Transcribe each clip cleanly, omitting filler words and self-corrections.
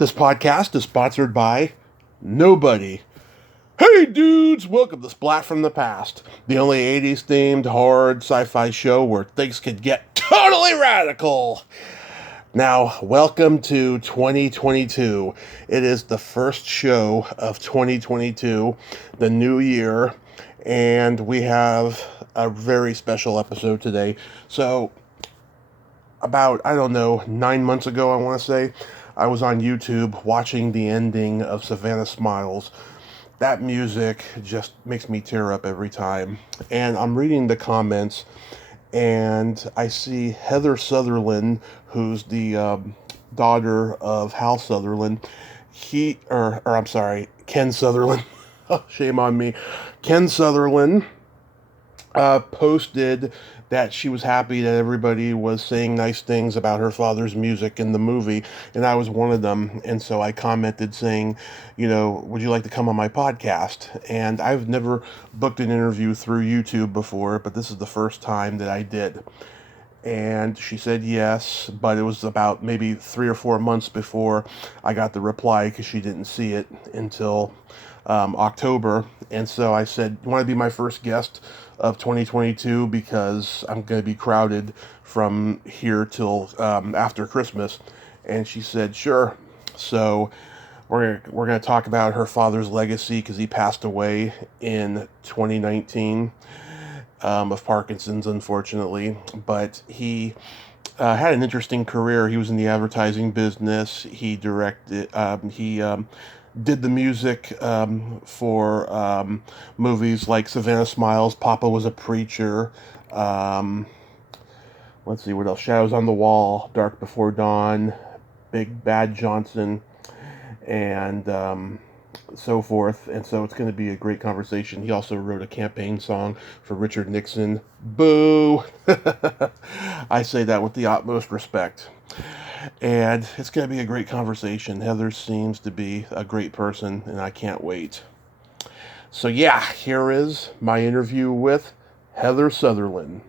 This podcast is sponsored by nobody. Hey dudes, welcome to Splat from the Past, the only 80s themed hard sci-fi show where things could get totally radical. Now, welcome to 2022. It is the first show of 2022, the new year, and we have a very special episode today. So, about, 9 months ago, I want to say, I was on YouTube watching the ending of Savannah Smiles. That music just makes me tear up every time. And I'm reading the comments, and I see Heather Sutherland, who's the daughter of Hal Sutherland. Ken Sutherland. Shame on me. Ken Sutherland posted that she was happy that everybody was saying nice things about her father's music in the movie, and I was one of them. And so I commented saying, would you like to come on my podcast? And I've never booked an interview through YouTube before, but this is the first time that I did. And she said yes, but it was about maybe 3 or 4 months before I got the reply, because she didn't see it until October. And so I said, you want to be my first guest of 2022, because I'm going to be crowded from here till after Christmas. And she said, sure. So we're going to talk about her father's legacy, because he passed away in 2019 of Parkinson's, unfortunately. But he had an interesting career. He was in the advertising business. He directed, did the music for movies like Savannah Smiles, Papa Was a Preacher, let's see what else, Shadows on the Wall, Dark Before Dawn, Big Bad Johnson, and so forth. And so it's going to be a great conversation. He also wrote a campaign song for Richard Nixon. Boo! I say that with the utmost respect. And it's going to be a great conversation. Heather seems to be a great person, and I can't wait. So yeah, here is my interview with Heather Sutherland.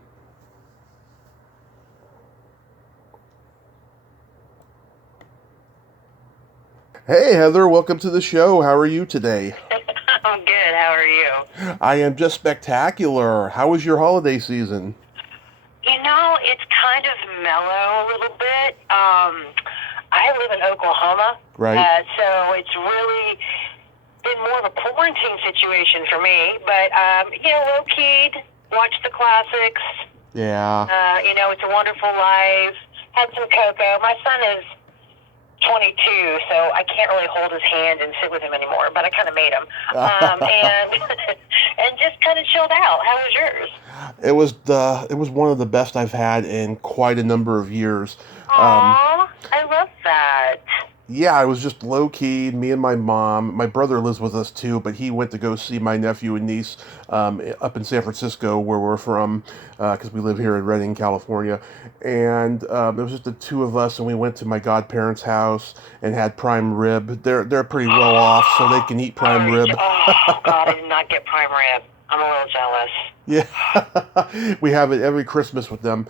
Hey Heather, welcome to the show. How are you today? I'm good. How are you? I am just spectacular. How was your holiday season? It's kind of mellow a little bit. I live in Oklahoma, Right. so it's really been more of a quarantine situation for me. But, low-keyed, watch the classics. Yeah. It's a Wonderful Life. Had some cocoa. My son is 22, so I can't really hold his hand and sit with him anymore, but I kind of made him. And just kind of chilled out. How was yours? It was one of the best I've had in quite a number of years. Aww, I love that. Yeah, it was just low-key, me and my mom. My brother lives with us too, but he went to go see my nephew and niece up in San Francisco, where we're from, because we live here in Redding, California. And it was just the two of us, and we went to my godparents' house and had prime rib. They're pretty well off, so they can eat prime rib. Oh, God, I did not get prime rib. I'm a little jealous. Yeah, we have it every Christmas with them.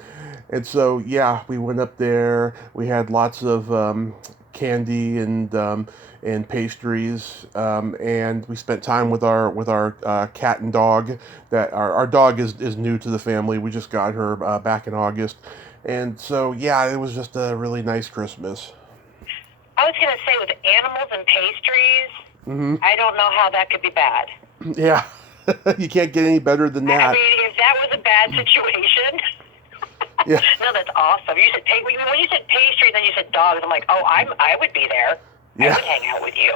And so, yeah, we went up there. We had lots of candy and pastries, and we spent time with our cat and dog. That our dog is new to the family. We just got her back in August, and so yeah, it was just a really nice Christmas. I was going to say, with animals and pastries, I don't know how that could be bad. Yeah, you can't get any better than that. I mean, if that was a bad situation. Yeah. No, that's awesome. You said when you said pastry, then you said dogs. I'm like, I would be there. Yeah. I would hang out with you.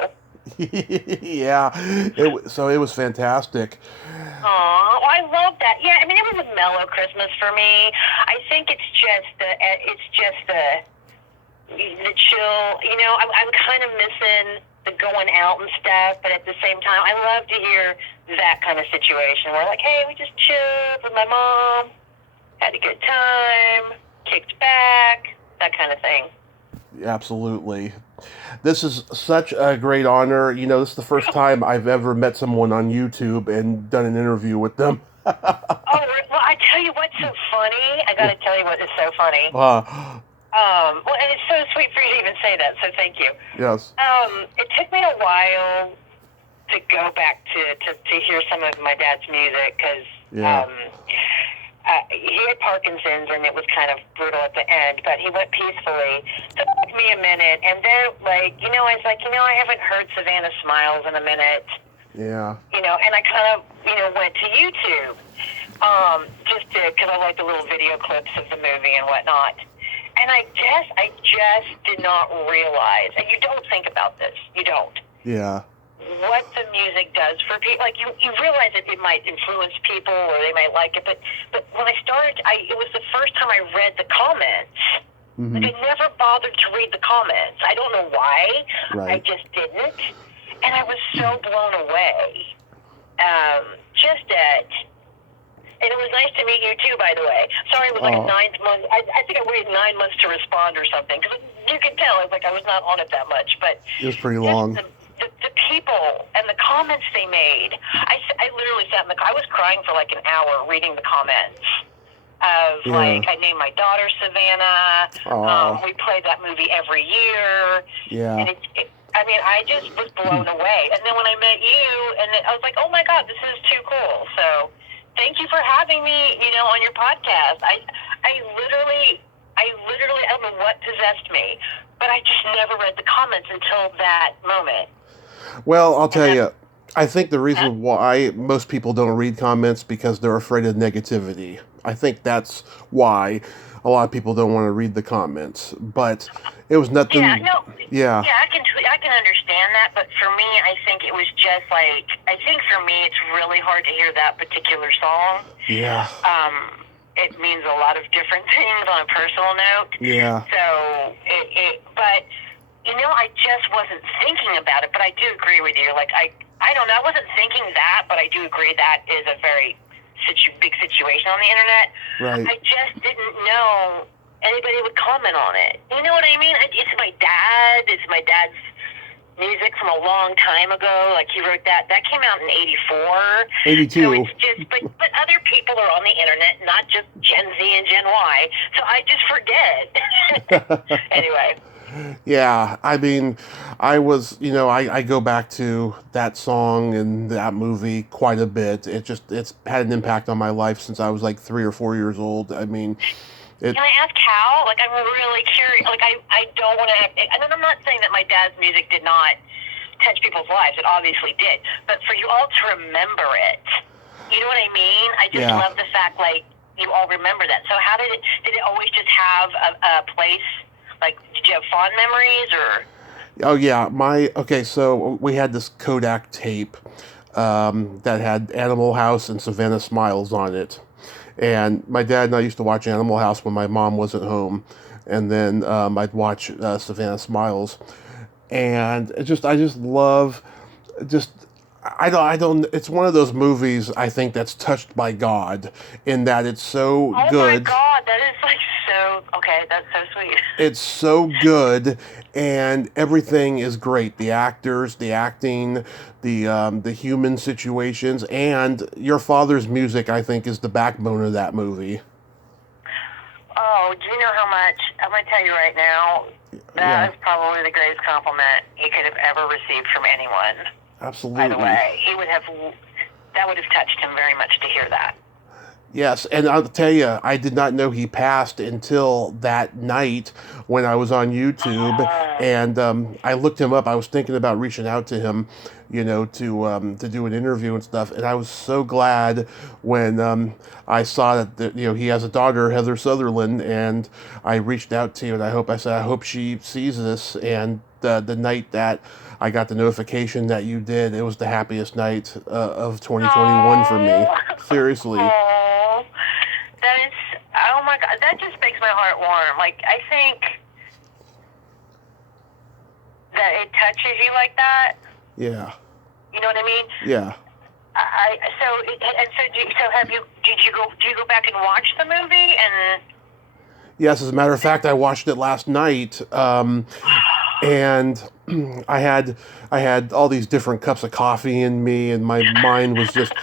Yeah, it was fantastic. Aw, well, I love that. Yeah, I mean, it was a mellow Christmas for me. I think it's just the chill. I'm kind of missing the going out and stuff, but at the same time, I love to hear that kind of situation where, like, hey, we just chilled with my mom. Had a good time, kicked back, that kind of thing. Absolutely. This is such a great honor. This is the first time I've ever met someone on YouTube and done an interview with them. Well, I tell you what's so funny. I got to tell you what is so funny. Well, and it's so sweet for you to even say that, so thank you. Yes. It took me a while to go back to hear some of my dad's music because Yeah. he had Parkinson's and it was kind of brutal at the end, but he went peacefully. So it took me a minute, and then, like, I was like, I haven't heard Savannah Smiles in a minute. Yeah. And I kind of, went to YouTube just because I like the little video clips of the movie and whatnot. And I just did not realize, and you don't think about this, you don't. Yeah. What the music does for people. Like, you realize that it might influence people or they might like it, but when I started, it was the first time I read the comments. Mm-hmm. Like, I never bothered to read the comments. I don't know why. Right. I just didn't. And I was so blown away. And it was nice to meet you too, by the way. Sorry, it was like a 9 month. I think I waited 9 months to respond or something, because you can tell it was like I was not on it that much. But it was pretty long. The people and the comments they made. I literally sat in the car. I was crying for like an hour reading the comments. Like, I named my daughter Savannah. We played that movie every year. Yeah. And I just was blown away. And then when I met you, and I was like, oh my God, this is too cool. So thank you for having me, on your podcast. I literally, I don't know what possessed me, but I just never read the comments until that moment. Well, I'll tell you, I think the reason why most people don't read comments because they're afraid of negativity. I think that's why a lot of people don't want to read the comments. But it was nothing. Yeah, no. Yeah. Yeah, I can understand that, but for me, I think it was just like, for me, it's really hard to hear that particular song. Yeah. It means a lot of different things on a personal note. Yeah. So but I just wasn't thinking about it. But I do agree with you. Like, I don't know. I wasn't thinking that, but I do agree that is a very big situation on the internet. Right. I just didn't know anybody would comment on it. You know what I mean? It's my dad. It's my dad's music from a long time ago. Like, he wrote that. That came out in 84. 82. So it's just, but other people are on the internet, not just Gen Z and Gen Y. So I just forget. Anyway. Yeah, I mean, I go back to that song and that movie quite a bit. It's had an impact on my life since I was like 3 or 4 years old. I mean, Can I ask how? Like, I'm really curious. Like, I don't want to have, and I'm not saying that my dad's music did not touch people's lives. It obviously did. But for you all to remember it, you know what I mean? I just love the fact, like, you all remember that. So how did it always just have a place? Like, did you have fond memories, or? Oh yeah, so we had this Kovac tape that had Animal House and Savannah Smiles on it. And my dad and I used to watch Animal House when my mom wasn't home, and then I'd watch Savannah Smiles, and I just love, I don't. It's one of those movies I think that's touched by God in that it's so good. Oh my God, that is like so. Okay, that's so sweet. It's so good, and everything is great. The actors, the acting, the human situations, and your father's music, I think, is the backbone of that movie. Oh, do you know how much? I'm going to tell you right now, that is probably the greatest compliment he could have ever received from anyone. Absolutely. By the way, that would have touched him very much to hear that. Yes, and I'll tell you, I did not know he passed until that night when I was on YouTube, and I looked him up. I was thinking about reaching out to him, to do an interview and stuff, and I was so glad when I saw that he has a daughter, Heather Sutherland, and I reached out to you, and I hope she sees this, and the night that I got the notification that you did, it was the happiest night of 2021 for me. Seriously. That is, oh my God, that just makes my heart warm. Like, I think that it touches you like that. Yeah. You know what I mean? Yeah. Did you go back and watch the movie? And yes, as a matter of fact, I watched it last night, and I had all these different cups of coffee in me, and my mind was just,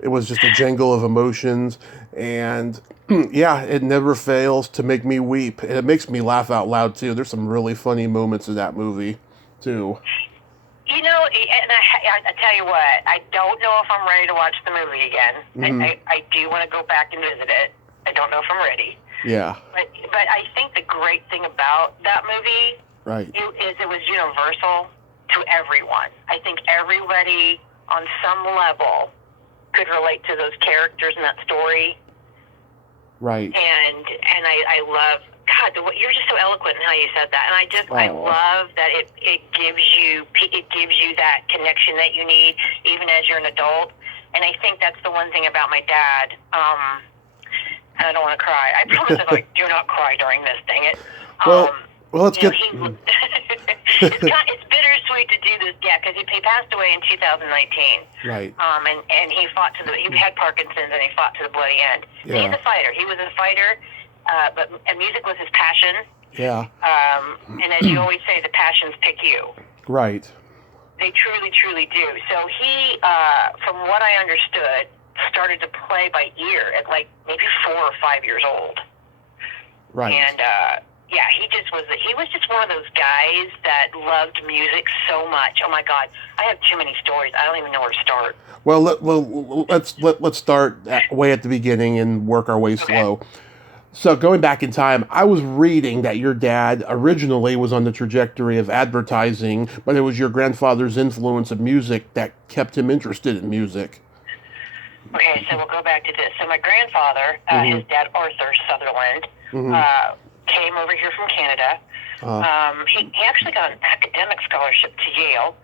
it was just a jangle of emotions. And yeah, it never fails to make me weep. And it makes me laugh out loud too. There's some really funny moments in that movie too. You know, and I tell you what, I don't know if I'm ready to watch the movie again. Mhm. I do want to go back and visit it. I don't know if I'm ready. Yeah. But I think the great thing about that movie Right. is it was universal to everyone. I think everybody on some level could relate to those characters in that story. Right. And I love, God, you're just so eloquent in how you said that. And I love that it gives you that connection that you need even as you're an adult. And I think that's the one thing about my dad. And I don't want to cry. I promise if I do not cry during this, dang it. Well, let's get. It's bittersweet to do this, yeah, because he passed away in 2019. Right. And he fought he had Parkinson's and he fought to the bloody end. Yeah. He's a fighter. He was a fighter, and music was his passion. Yeah. And as you always say, the passions pick you. Right. They truly, truly do. So he, from what I understood, started to play by ear at like maybe 4 or 5 years old. Right. And yeah, he was just one of those guys that loved music so much. Oh my God, I have too many stories. I don't even know where to start. Well, let's start way at the beginning and work our way slow. So going back in time, I was reading that your dad originally was on the trajectory of advertising, but it was your grandfather's influence of music that kept him interested in music. Okay, so we'll go back to this. So my grandfather, his dad, Arthur Sutherland, came over here from Canada. He actually got an academic scholarship to Yale.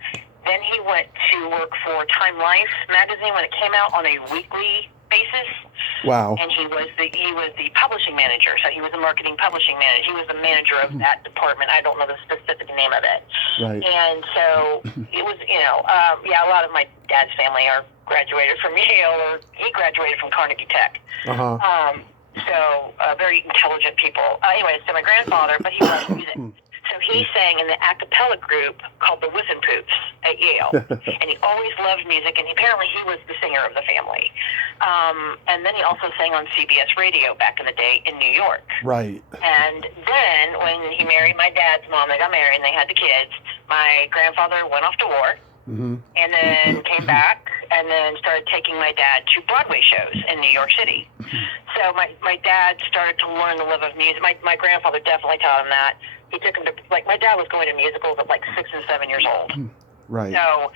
Then he went to work for Time Life magazine when it came out on a weekly basis. Wow. And he was the publishing manager, so he was the marketing publishing manager. He was the manager of that department. I don't know the specific name of it. Right. And so it was, a lot of my dad's family are graduated from Yale, or he graduated from Carnegie Tech. So very intelligent people. Anyway, so my grandfather, but he loved music. So he sang in the a cappella group called the Whiffenpoops at Yale. And he always loved music, and apparently he was the singer of the family. And then he also sang on CBS Radio back in the day in New York. Right. And then when he married my dad's mom, they got married and they had the kids, my grandfather went off to war. And then came back and then started taking my dad to Broadway shows in New York City. So my dad started to learn the love of music. My grandfather definitely taught him that. He took him to, like, my dad was going to musicals at like 6 and 7 years old. Right. So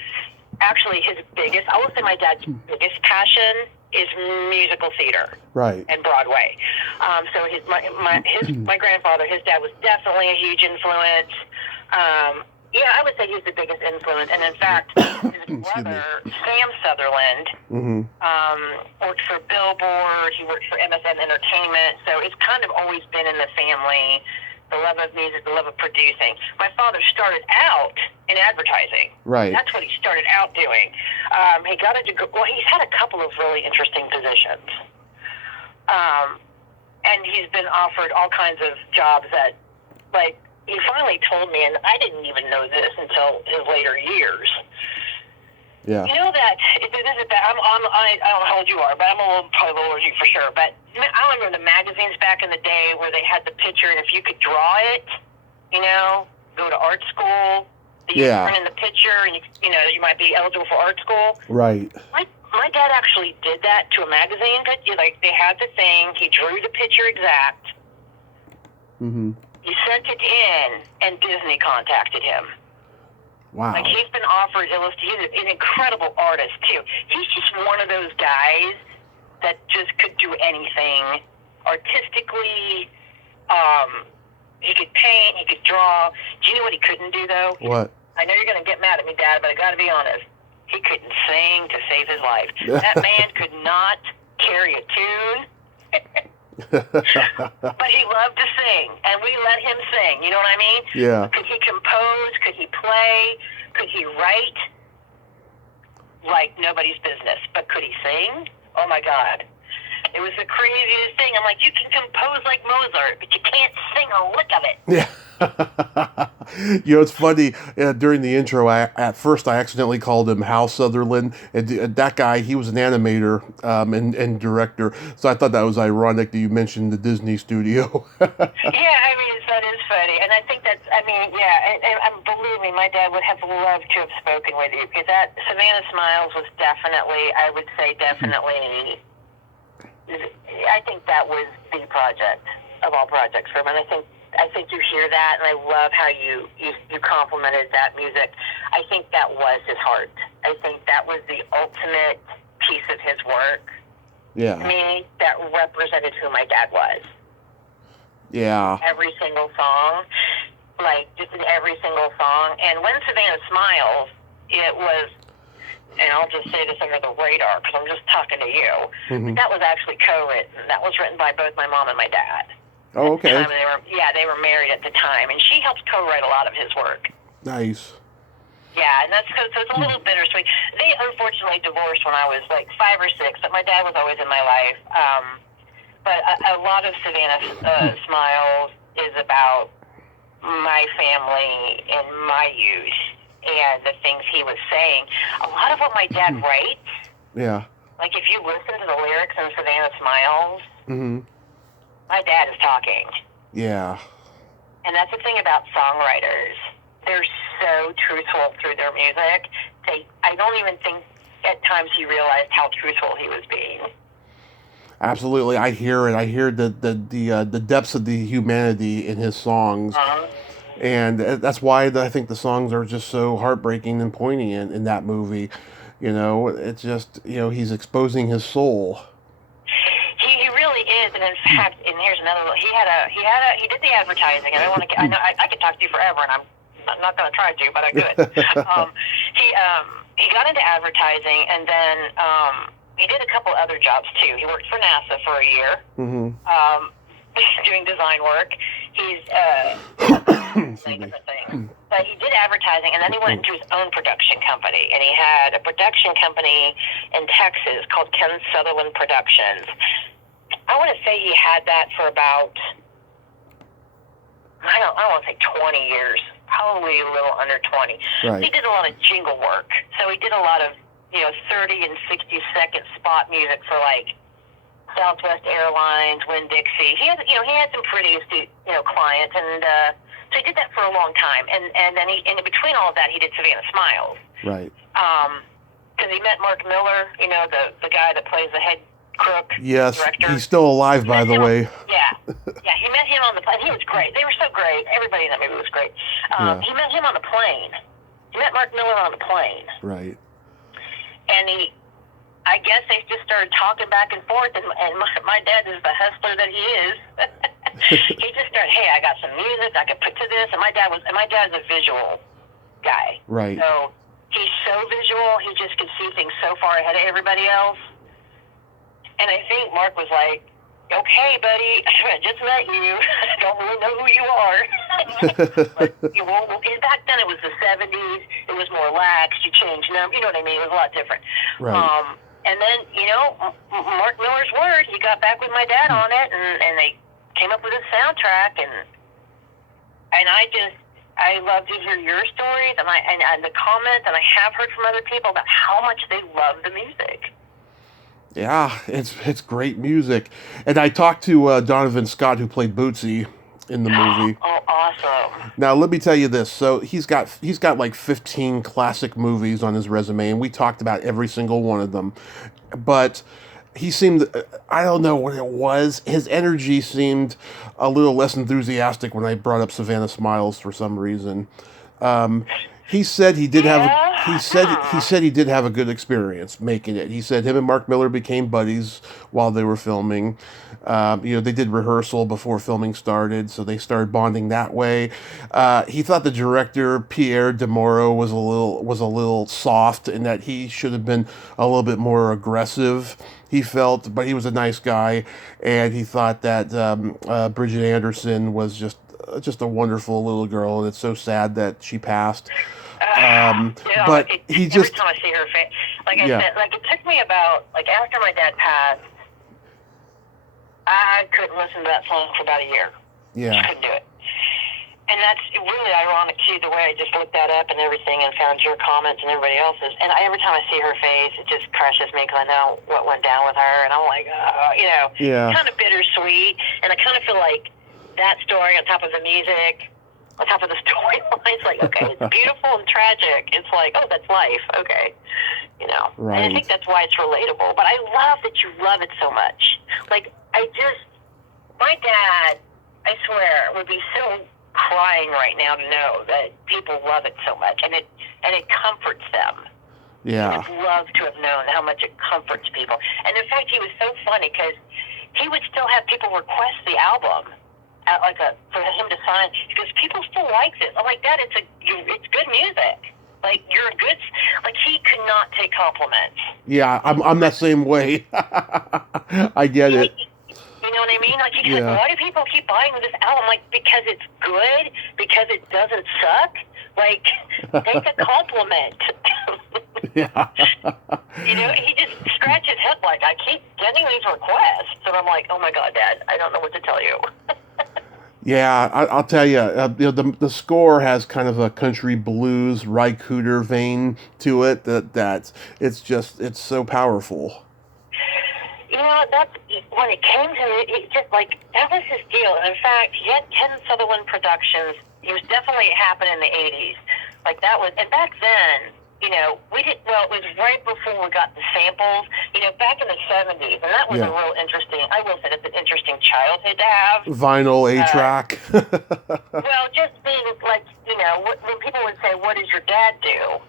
actually I will say my dad's biggest passion is musical theater. Right. And Broadway. So my grandfather, his dad was definitely a huge influence. Yeah, I would say he's the biggest influence. And in fact, his brother, Sam Sutherland, worked for Billboard. He worked for MSN Entertainment. So it's kind of always been in the family, the love of music, the love of producing. My father started out in advertising. Right. That's what he started out doing. He got a degree. Well, he's had a couple of really interesting positions. And he's been offered all kinds of jobs that, like, he finally told me, and I didn't even know this until his later years. Yeah. You know that I don't know how old you are, but I'm probably a little older than you for sure. But I remember the magazines back in the day where they had the picture, and if you could draw it, go to art school. You turn in the picture, and you might be eligible for art school. Right. My dad actually did that to a magazine. Like, they had the thing. He drew the picture exact. He sent it in, and Disney contacted him. Wow. Like, he's been offered he's an incredible artist, too. He's just one of those guys that just could do anything artistically. He could paint, he could draw. Do you know what he couldn't do, though? What? I know you're going to get mad at me, Dad, but I got to be honest. He couldn't sing to save his life. That man could not carry a tune. But he loved to sing, and we let him sing. You know what I mean? Yeah. Could he compose? Could he play? Could he write? Like nobody's business. But could he sing? Oh my God. It was the craziest thing. I'm like, you can compose like Mozart, but you can't sing a lick of it. Yeah. It's funny. During the intro, at first I accidentally called him Hal Sutherland, and that guy, he was an animator and director. So I thought that was ironic that you mentioned the Disney studio. Yeah, I mean, that is funny. And I think that's, I mean, yeah, and believe me, my dad would have loved to have spoken with you, because that Savannah Smiles was definitely, I would say definitely, I think that was the project of all projects for him. And I think you hear that, and I love how you complimented that music. I think that was his heart. I think that was the ultimate piece of his work. Yeah. To me, that represented who my dad was. Yeah. Every single song, like just in every single song. And when Savannah Smiles, it was, and I'll just say this under the radar because I'm just talking to you, that was actually co-written. That was written by both my mom and my dad. Oh, okay. At the time they were married at the time, and she helped co-write a lot of his work. Nice. Yeah, and so it's a little bittersweet. They unfortunately divorced when I was like 5 or 6, but my dad was always in my life. But a lot of Savannah Smiles is about my family and my youth and the things he was saying. A lot of what my dad writes, yeah, like if you listen to the lyrics in Savannah Smiles, my dad is talking. Yeah. And that's the thing about songwriters. They're so truthful through their music. I don't even think at times he realized how truthful he was being. Absolutely, I hear it. I hear the depths of the humanity in his songs, and that's why I think the songs are just so heartbreaking and poignant in that movie. It's just he's exposing his soul. He really is, and in fact, and here's another. He did the advertising, and I could talk to you forever, and I'm not going to try to, but I could. He got into advertising, and then he did a couple other jobs too. He worked for NASA for a year, doing design work. He's different things. But he did advertising, and then he went into his own production company, and he had a production company in Texas called Ken Sutherland Productions. I want to say he had that for about, I don't want to say 20 years, probably a little under 20. Right. He did a lot of jingle work, so he did a lot of 30 and 60-second spot music for like Southwest Airlines, Winn-Dixie. He had some pretty astute clients, and so he did that for a long time. And then in between all of that, he did Savannah Smiles. Right. Because he met Mark Miller, the guy that plays the head crook. Yes, director. He's still alive, by the way. Yeah, he met him on the plane. He was great. They were so great. Everybody in that movie was great. He met him on the plane. He met Mark Miller on the plane. Right. And I guess they just started talking back and forth, and my dad is the hustler that he is. He just started, hey, I got some music I could put to this, and my dad's a visual guy. Right. So he's so visual, he just could see things so far ahead of everybody else. And I think Mark was like, okay, buddy, I just met you. I don't really know who you are. But back then it was the 70s. It was more lax. You changed numbers. You know what I mean? It was a lot different. Right. And then, Mark Miller's word, he got back with my dad on it, and they came up with a soundtrack, and I love to hear your stories, and the comments, and I have heard from other people about how much they love the music. Yeah, it's great music. And I talked to Donovan Scott, who played Bootsy in the movie. Oh, awesome. Now, let me tell you this. So he's got like 15 classic movies on his resume, and we talked about every single one of them. But he seemed, I don't know what it was, his energy seemed a little less enthusiastic when I brought up Savannah Smiles for some reason. He said he did have he did have a good experience making it. He said him and Mark Miller became buddies while they were filming. They did rehearsal before filming started, so they started bonding that way. He thought the director Pierre Demoro was a little soft, and that he should have been a little bit more aggressive. He felt, but he was a nice guy, and he thought that Bridget Anderson was just a wonderful little girl, and it's so sad that she passed. But he just, every time I see her face, like I said, like it took me about, like after my dad passed, I couldn't listen to that song for about a year. Yeah. Just couldn't do it. And that's really ironic, too, the way I just looked that up and everything and found your comments and everybody else's. And every time I see her face, it just crushes me because I know what went down with her. And I'm like, kind of bittersweet. And I kind of feel like that story on top of the music, on top of the storyline, it's like, okay, it's beautiful and tragic. It's like, oh, that's life. Okay. Right. And I think that's why it's relatable. But I love that you love it so much. Like, my dad, I swear, would be so crying right now to know that people love it so much, and it comforts them. Yeah. He would love to have known how much it comforts people. And in fact, he was so funny because he would still have people request the album, for him to sign, because people still like this. I'm like, Dad, it's good music. Like, you're a good. Like, he could not take compliments. Yeah, I'm that same way. I get it. You know what I mean? Like, he's like, why do people keep buying this album? Like, because it's good? Because it doesn't suck? Like, take a compliment. Yeah. He just scratches his head like, I keep getting these requests. And I'm like, oh my God, Dad, I don't know what to tell you. Yeah, I'll tell you, the score has kind of a country blues, Ry Cooder vein to it. That's it's so powerful. That's when it came to it, just like, that was his deal. And in fact, he had Ken Sutherland Productions. He was definitely happening in the 80s. Like, that was, and back then, it was right before we got the samples, back in the 70s. And that was a real interesting, I will say, that's an interesting childhood to have. Vinyl 8-track. Well, just being like, when people would say, what does your dad do?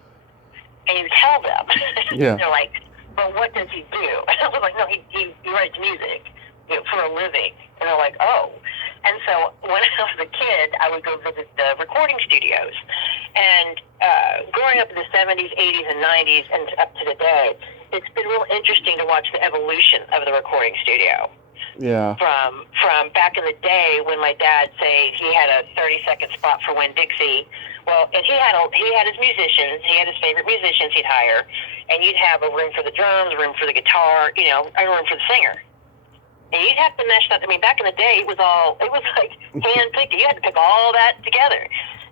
And you tell them. Yeah. They're like, but what does he do? And I was like, no, he writes music for a living. And they're like, oh. And so when I was a kid, I would go visit the recording studios. And growing up in the 70s, 80s, and 90s, and up to today, it's been real interesting to watch the evolution of the recording studio. Yeah. From back in the day when my dad, say, he had a 30-second spot for Winn-Dixie. Well, and he had his musicians. He had his favorite musicians he'd hire. And you'd have a room for the drums, a room for the guitar, a room for the singer. And you'd have to mesh that. I mean, back in the day, it was like hand-picked. You had to pick all that together.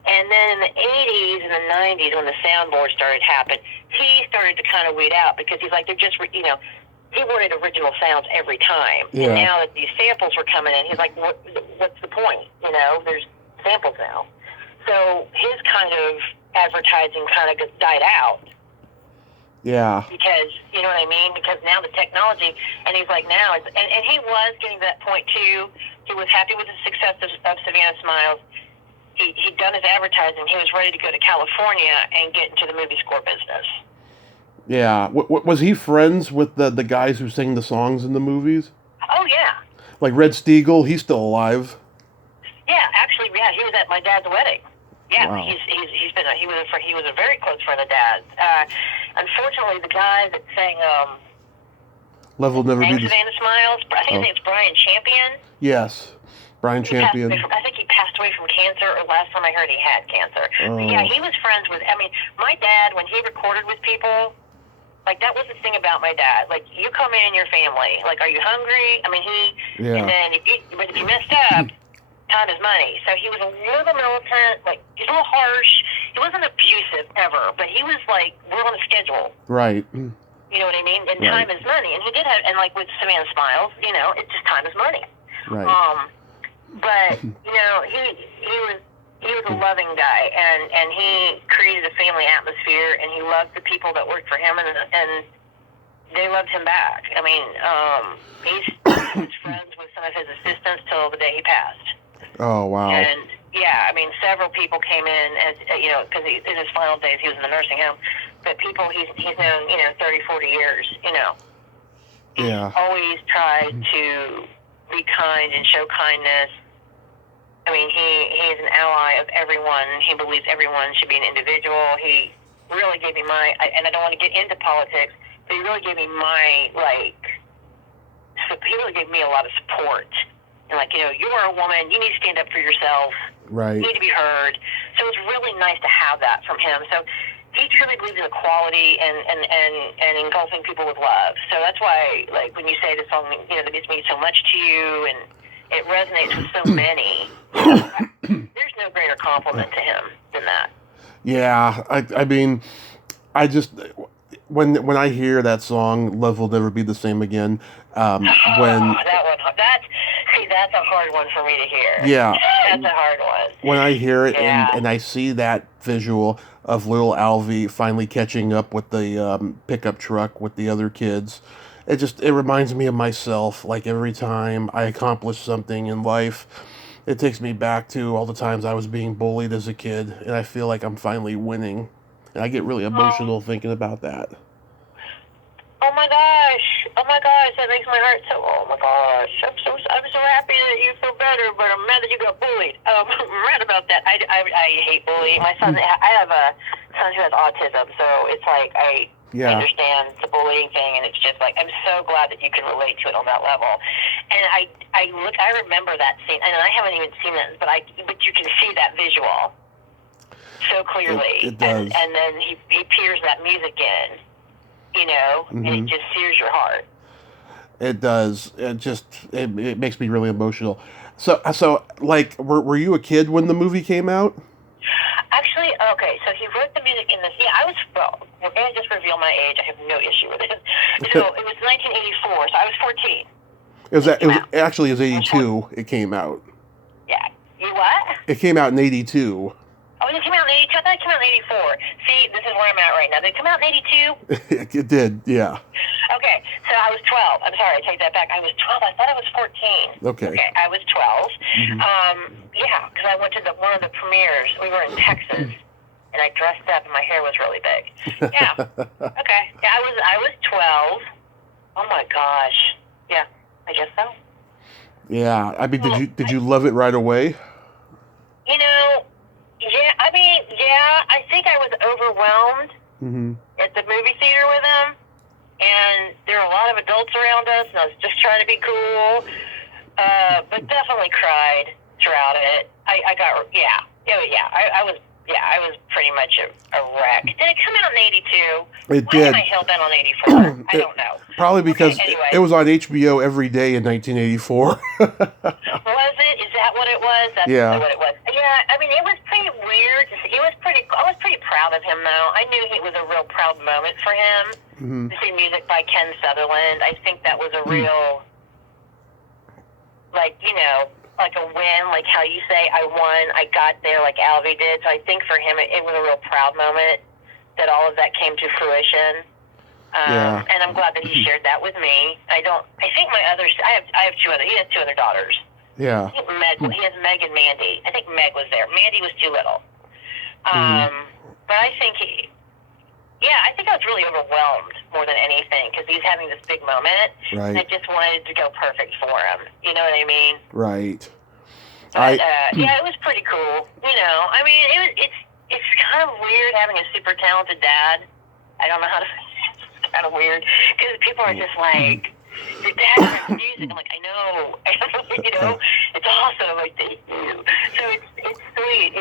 And then in the 80s and the 90s, when the soundboard started happening, he started to kind of weed out because he's like, they're just, he wanted original sounds every time. Yeah. And now that these samples were coming in, he's like, what's the point? There's samples now. So his kind of advertising kind of died out. Yeah. Because, you know what I mean? Because now the technology, and he's like, now, and he was getting to that point too. He was happy with the success of Savannah Smiles. He'd done his advertising. He was ready to go to California and get into the movie score business. Yeah. Was he friends with the guys who sing the songs in the movies? Oh, yeah. Like Red Steagall, he's still alive. Yeah, actually, he was at my dad's wedding. Yeah, wow. He was a very close friend of Dad's. Unfortunately, the guy that sang Love Will Never Be the Savannah Smiles, I think his name's Brian Champion. Yes, Brian Champion. I think he passed away from cancer, or last time I heard he had cancer. Oh. But yeah, he was friends with, my dad, when he recorded with people, like, that was the thing about my dad. Like, you come in your family, like, are you hungry? And then if you messed up, time is money. So he was a little militant, like, he's a little harsh. He wasn't abusive ever, but he was like, we're on a schedule. Right. You know what I mean? And time is money. And he did have, and like with Savannah Smiles, it's just time is money. Right. But, he was a loving guy, and he created a family atmosphere, and he loved the people that worked for him, and they loved him back. He's friends with some of his assistants till the day he passed. Oh, wow. And, yeah, several people came in, as because in his final days he was in the nursing home, but people he's known, 30, 40 years, Yeah. He's always tried to be kind and show kindness. He is an ally of everyone. He believes everyone should be an individual. He really gave me and I don't want to get into politics, but he really gave me he really gave me a lot of support. And you are a woman, you need to stand up for yourself. Right. You need to be heard. So it was really nice to have that from him. So he truly believes in equality and engulfing people with love. So that's why, when you say the song, that means so much to you, and it resonates with so many. There's no no greater compliment to him than that. Yeah, I mean, I just when I hear that song, "Love Will Never Be the Same Again," when that's a hard one for me to hear. yeah, That's a hard one. when I hear it Yeah. and I see that visual of little Alvy finally catching up with the pickup truck with the other kids, it reminds me of myself. Like every time I accomplish something in life, it takes me back to all the times I was being bullied as a kid, and I feel like I'm finally winning. And I get really emotional thinking about that. Oh my gosh, that makes my heart so. Oh my gosh, I'm so happy that you feel better, but I'm mad that you got bullied. I'm mad about that. I hate bullying. My son, I have a son who has autism, so it's like I understand the bullying thing, and it's just like I'm so glad that you can relate to it on that level. And I remember that scene, and I haven't even seen it, but you can see that visual so clearly. It does. And then he peers that music in. You know, and it just sears your heart. It does. It makes me really emotional. So like, were you a kid when the movie came out? Actually, okay. So he wrote the music in this. Yeah, we're going to just reveal my age. I have no issue with it. So it was 1984. So I was 14. It was 82. It came out. Yeah. You what? It came out in 82. Oh, it came out in 82? I thought it came out in 84. See, this is where I'm at right now. Did it come out in 82? It did, yeah. Okay, so I was 12. I'm sorry, I take that back. I was 12. I thought I was 14. Okay, I was 12. Yeah, because I went to one of the premieres. We were in Texas, and I dressed up, and my hair was really big. Yeah. Okay. Yeah, I was 12. Oh my gosh. Yeah, I guess so. Yeah, I mean, did you love it right away? You know. Yeah, I think I was overwhelmed at the movie theater with him, and there were a lot of adults around us, and I was just trying to be cool, but definitely cried throughout it. I was pretty much a wreck. Did it come out in 82? It did. Why am I hell-bent on 84? I don't know. Probably because anyway. It was on HBO every day in 1984. Was it? Is that what it was? That's what it was. Yeah, I mean, it was pretty weird. I was pretty proud of him, though. I knew it was a real proud moment for him to see music by Ken Sutherland. I think that was a real, like a win, like how you say, I won, I got there, like Alvy did. So I think for him, it was a real proud moment that all of that came to fruition. And I'm glad that he shared that with me. I have two other daughters. Yeah. He has Meg and Mandy. I think Meg was there. Mandy was too little. But I think I think I was really overwhelmed more than anything because he's having this big moment. Right. And I just wanted it to go perfect for him. You know what I mean? Right. But, it was pretty cool. I mean, it's kind of weird having a super talented dad. I don't know how to. It's kind of weird because people are just like, your dad writes music. I'm like, I know. It's awesome. Like, thank you. So it's sweet.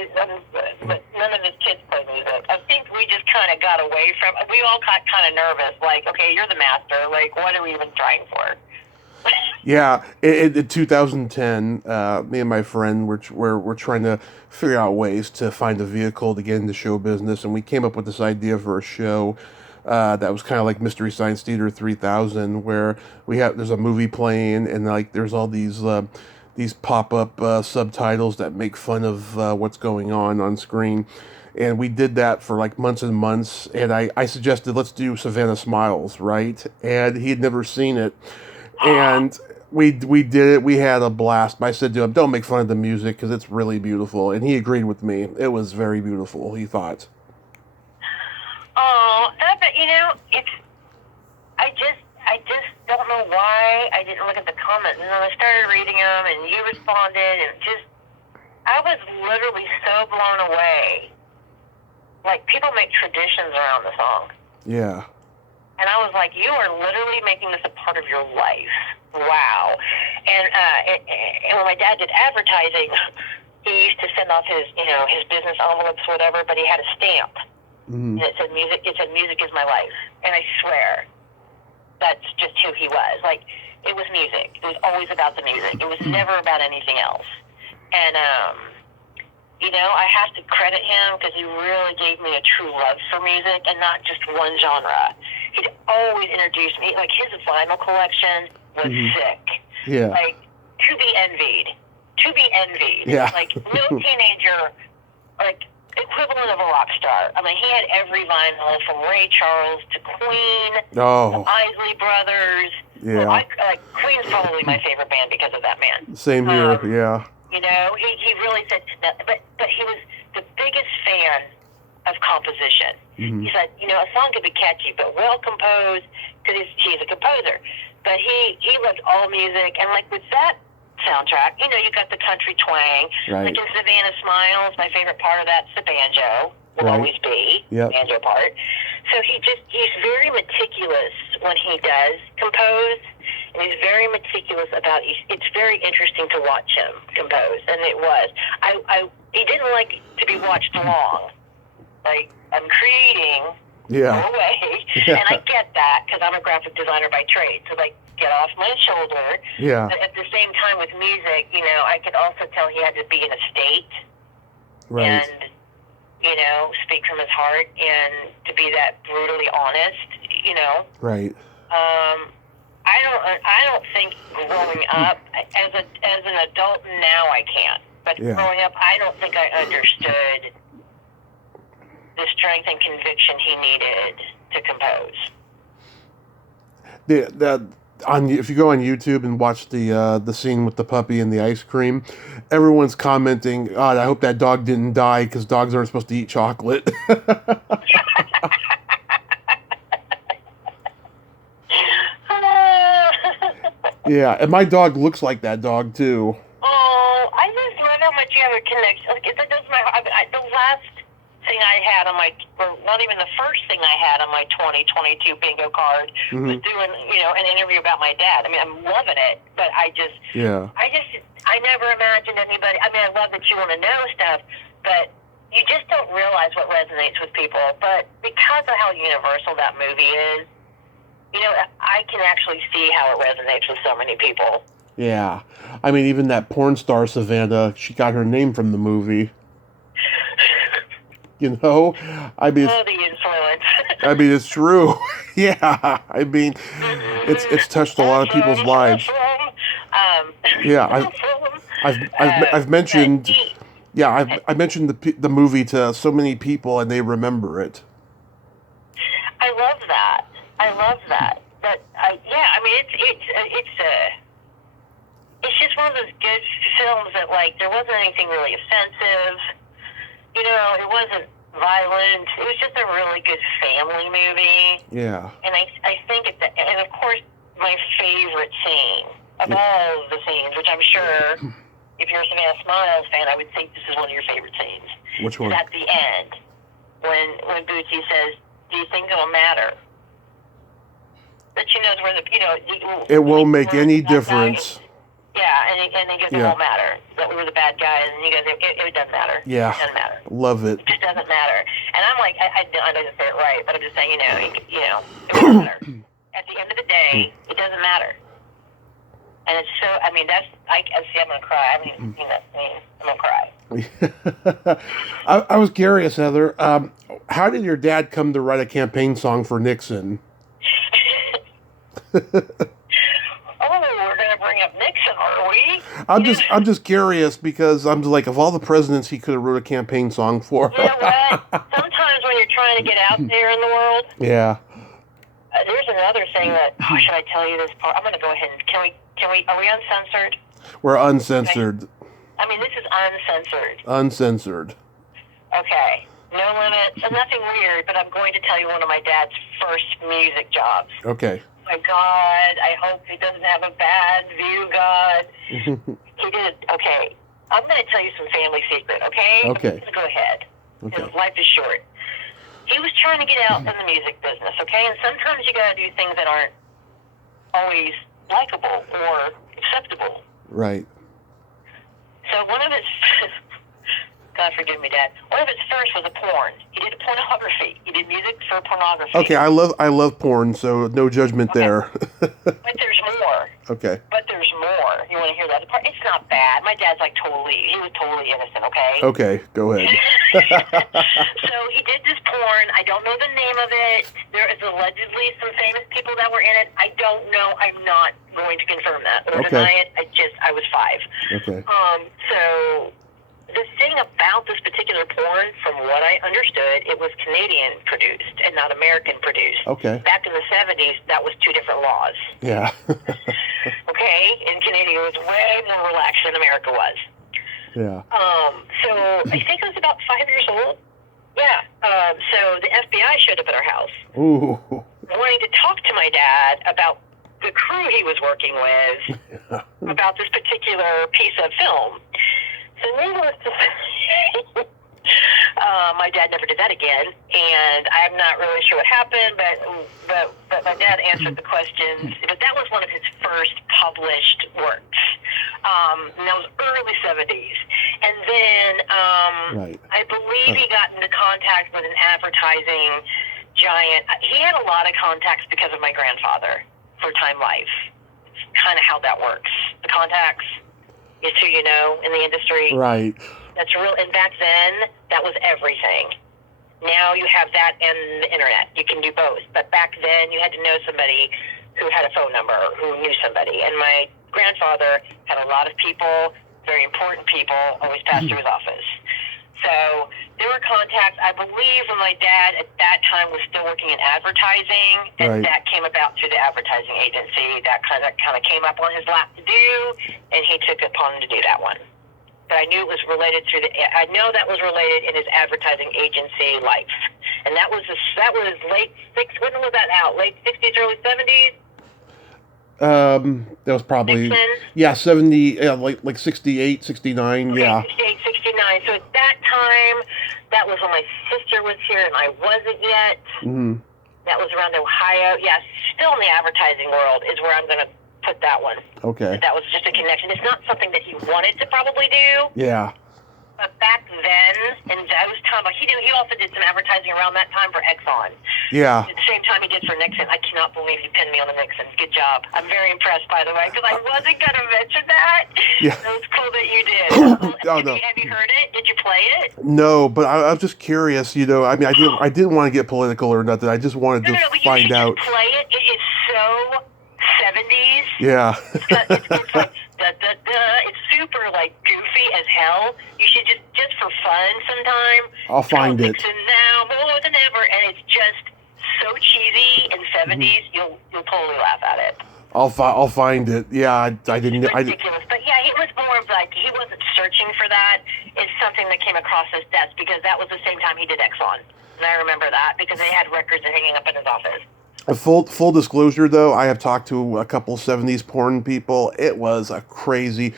But none of his kids play music. I think we just kind of got away from. We all got kind of nervous. Like, okay, you're the master. Like, what are we even trying for? Yeah, in 2010, me and my friend were trying to figure out ways to find a vehicle to get into show business, and we came up with this idea for a show that was kind of like Mystery Science Theater 3000, where there's a movie playing, and like there's all these pop-up subtitles that make fun of what's going on screen. And we did that for like months and months, and I suggested, let's do Savannah Smiles, right? And he had never seen it. And we did it. We had a blast. I said to him, don't make fun of the music because it's really beautiful. And he agreed with me. It was very beautiful, he thought. Oh, but I just don't know why I didn't look at the comments. And then I started reading them, and you responded, and I was literally so blown away. Like, people make traditions around the song. Yeah. And I was like, you are literally making this a part of your life. Wow. And when my dad did advertising, he used to send off his business envelopes, whatever, but he had a stamp. And it said music is my life. And I swear, that's just who he was. Like, it was music. It was always about the music. It was never about anything else. And You know, I have to credit him because he really gave me a true love for music and not just one genre. He'd always introduce me. Like, his vinyl collection was sick. Yeah. Like, to be envied. To be envied. Yeah. Like, no teenager, like, equivalent of a rock star. I mean, he had every vinyl from Ray Charles to Queen, the Isley Brothers. Yeah. Well, Queen's probably my favorite band because of that man. Same here, yeah. You know, he really said that, but he was the biggest fan of composition. He said, you know, a song could be catchy, but well composed, because he's a composer. But he loved all music, and like with that soundtrack, you know, you got the country twang. Right. Like in Savannah Smiles, my favorite part of that's the banjo. Will always be banjo part. So he's very meticulous when he does compose. And he's very meticulous about it. It's very interesting to watch him compose, and it was. He didn't like to be watched long. Like, I'm creating, go away. And I get that, because I'm a graphic designer by trade. So, like, get off my shoulder. Yeah. But at the same time with music, you know, I could also tell he had to be in a state. Right. And, you know, speak from his heart, and to be that brutally honest, you know. Right. I don't think growing up, as an adult now I can't, but growing up I don't think I understood the strength and conviction he needed to compose. If you go on YouTube and watch the scene with the puppy and the ice cream, everyone's commenting, God, I hope that dog didn't die, because dogs aren't supposed to eat chocolate. Yeah, and my dog looks like that dog too. Oh, I just love how much you have a connection. Like, the last thing I had on my, or not even the first thing I had on my 2022 bingo card was doing, you know, an interview about my dad. I mean, I'm loving it, but I never imagined anybody. I mean, I love that you want to know stuff, but you just don't realize what resonates with people. But because of how universal that movie is, you know, I can actually see how it resonates with so many people. Yeah. I mean, even that porn star, Savannah, she got her name from the movie. You know? I mean, the influence. I mean, it's true. Yeah. I mean, it's touched a lot of people's lives. Yeah. I've mentioned... Yeah, I mentioned the movie to so many people, and they remember it. I love that. But I mean, it's just one of those good films that, like, there wasn't anything really offensive. You know, it wasn't violent. It was just a really good family movie. Yeah. And I think and of course, my favorite scene of all of the scenes, which I'm sure, if you're a Savannah Smiles fan, I would think this is one of your favorite scenes. Which one? Is at the end, when Bootsy says, "Do you think it'll matter?" That she knows where it won't make any difference. And he goes, it won't matter that we were the bad guys, and he goes, it doesn't matter. Yeah. It doesn't matter. Love it. It just doesn't matter. And I'm like, I didn't say it right, but I'm just saying, it doesn't matter. At the end of the day, it doesn't matter. And it's so, I mean, I'm going to cry. I mean, I'm going to cry. I was curious, Heather, how did your dad come to write a campaign song for Nixon? We're going to bring up Nixon, are we? I'm just curious, because I'm like, of all the presidents he could have wrote a campaign song for. You know what? Sometimes when you're trying to get out there in the world, there's another thing that, should I tell you this part? I'm going to go ahead and, are we uncensored? We're uncensored. Okay. I mean, this is uncensored. Uncensored. Okay. No limits. Nothing weird, but I'm going to tell you one of my dad's first music jobs. Okay. My God, I hope he doesn't have a bad view, God. He did. Okay. I'm going to tell you some family secret, okay? Okay. Just go ahead. Okay. His life is short. He was trying to get out in the music business, okay? And sometimes you got to do things that aren't always likable or acceptable. Right. So one of his, God forgive me, Dad, one of his first was a porn. He did pornography. He did music for pornography. Okay, I love porn, so no judgment there. But there's more. Okay. But there's more. more. You want to hear the other part? It's not bad. My dad's like he was totally innocent, okay? Okay, go ahead. So he did this porn. I don't know the name of it. There is allegedly some famous people that were in it. I don't know. I'm not going to confirm that or deny it. I was 5. Okay. So the thing about this particular porn, from what I understood, it was Canadian produced and not American produced. Okay. Back in the 70s, that was 2 different laws. Yeah. Okay? In Canada, it was way more relaxed than America was. Yeah. So I think I was about 5 years old. Yeah. So the FBI showed up at our house. Ooh. Wanting to talk to my dad about the crew he was working with, about this particular piece of film. So needless to say, my dad never did that again, and I'm not really sure what happened, but my dad answered the questions. But that was one of his first published works, and that was early 70s. And then I believe he got into contact with an advertising giant. He had a lot of contacts because of my grandfather for Time Life. It's kind of how that works. The contacts is who you know in the industry. Right. That's real. And back then, that was everything. Now you have that and the internet. You can do both. But back then, you had to know somebody who had a phone number, who knew somebody. And my grandfather had a lot of people, very important people, always pass through his office. So there were contacts. I believe when my dad at that time was still working in advertising, and that came about through the advertising agency. That kind of came up on his lap to do, and he took it upon him to do that one. But I knew it was related I know that was related in his advertising agency life, and that was late 60s. When was that out? Late 60s, early 70s. That was probably Nixon? 70, like 68, 69, okay, yeah. 68, 69. So at that time, that was when my sister was here and I wasn't yet. Mm-hmm. That was around Ohio. Yeah, still in the advertising world is where I'm going to put that one. Okay. That was just a connection. It's not something that he wanted to probably do. Yeah. But back then, in those times, he also did some advertising around that time for Exxon. Yeah. At the same time he did for Nixon. I cannot believe you pinned me on the Nixons. Good job. I'm very impressed, by the way, because I wasn't going to mention that. Yeah. It was cool that you did. Oh, no. Have you heard it? Did you play it? No, but I was just curious, I mean, I didn't want to get political or nothing. I just wanted to find out. Just play it. It is so 70s. Yeah. It's like, it's super, like, goofy as hell. You should just for fun sometime. I'll find it. Nixon now, more than ever, and it's just so cheesy in 70s, you'll totally laugh at it. I'll find it. Yeah, I didn't. It's ridiculous, but yeah, it was more of like he wasn't searching for that. It's something that came across his desk because that was the same time he did Exxon, and I remember that because they had records hanging up in his office. Full disclosure, though, I have talked to a couple 70s porn people. It was a crazy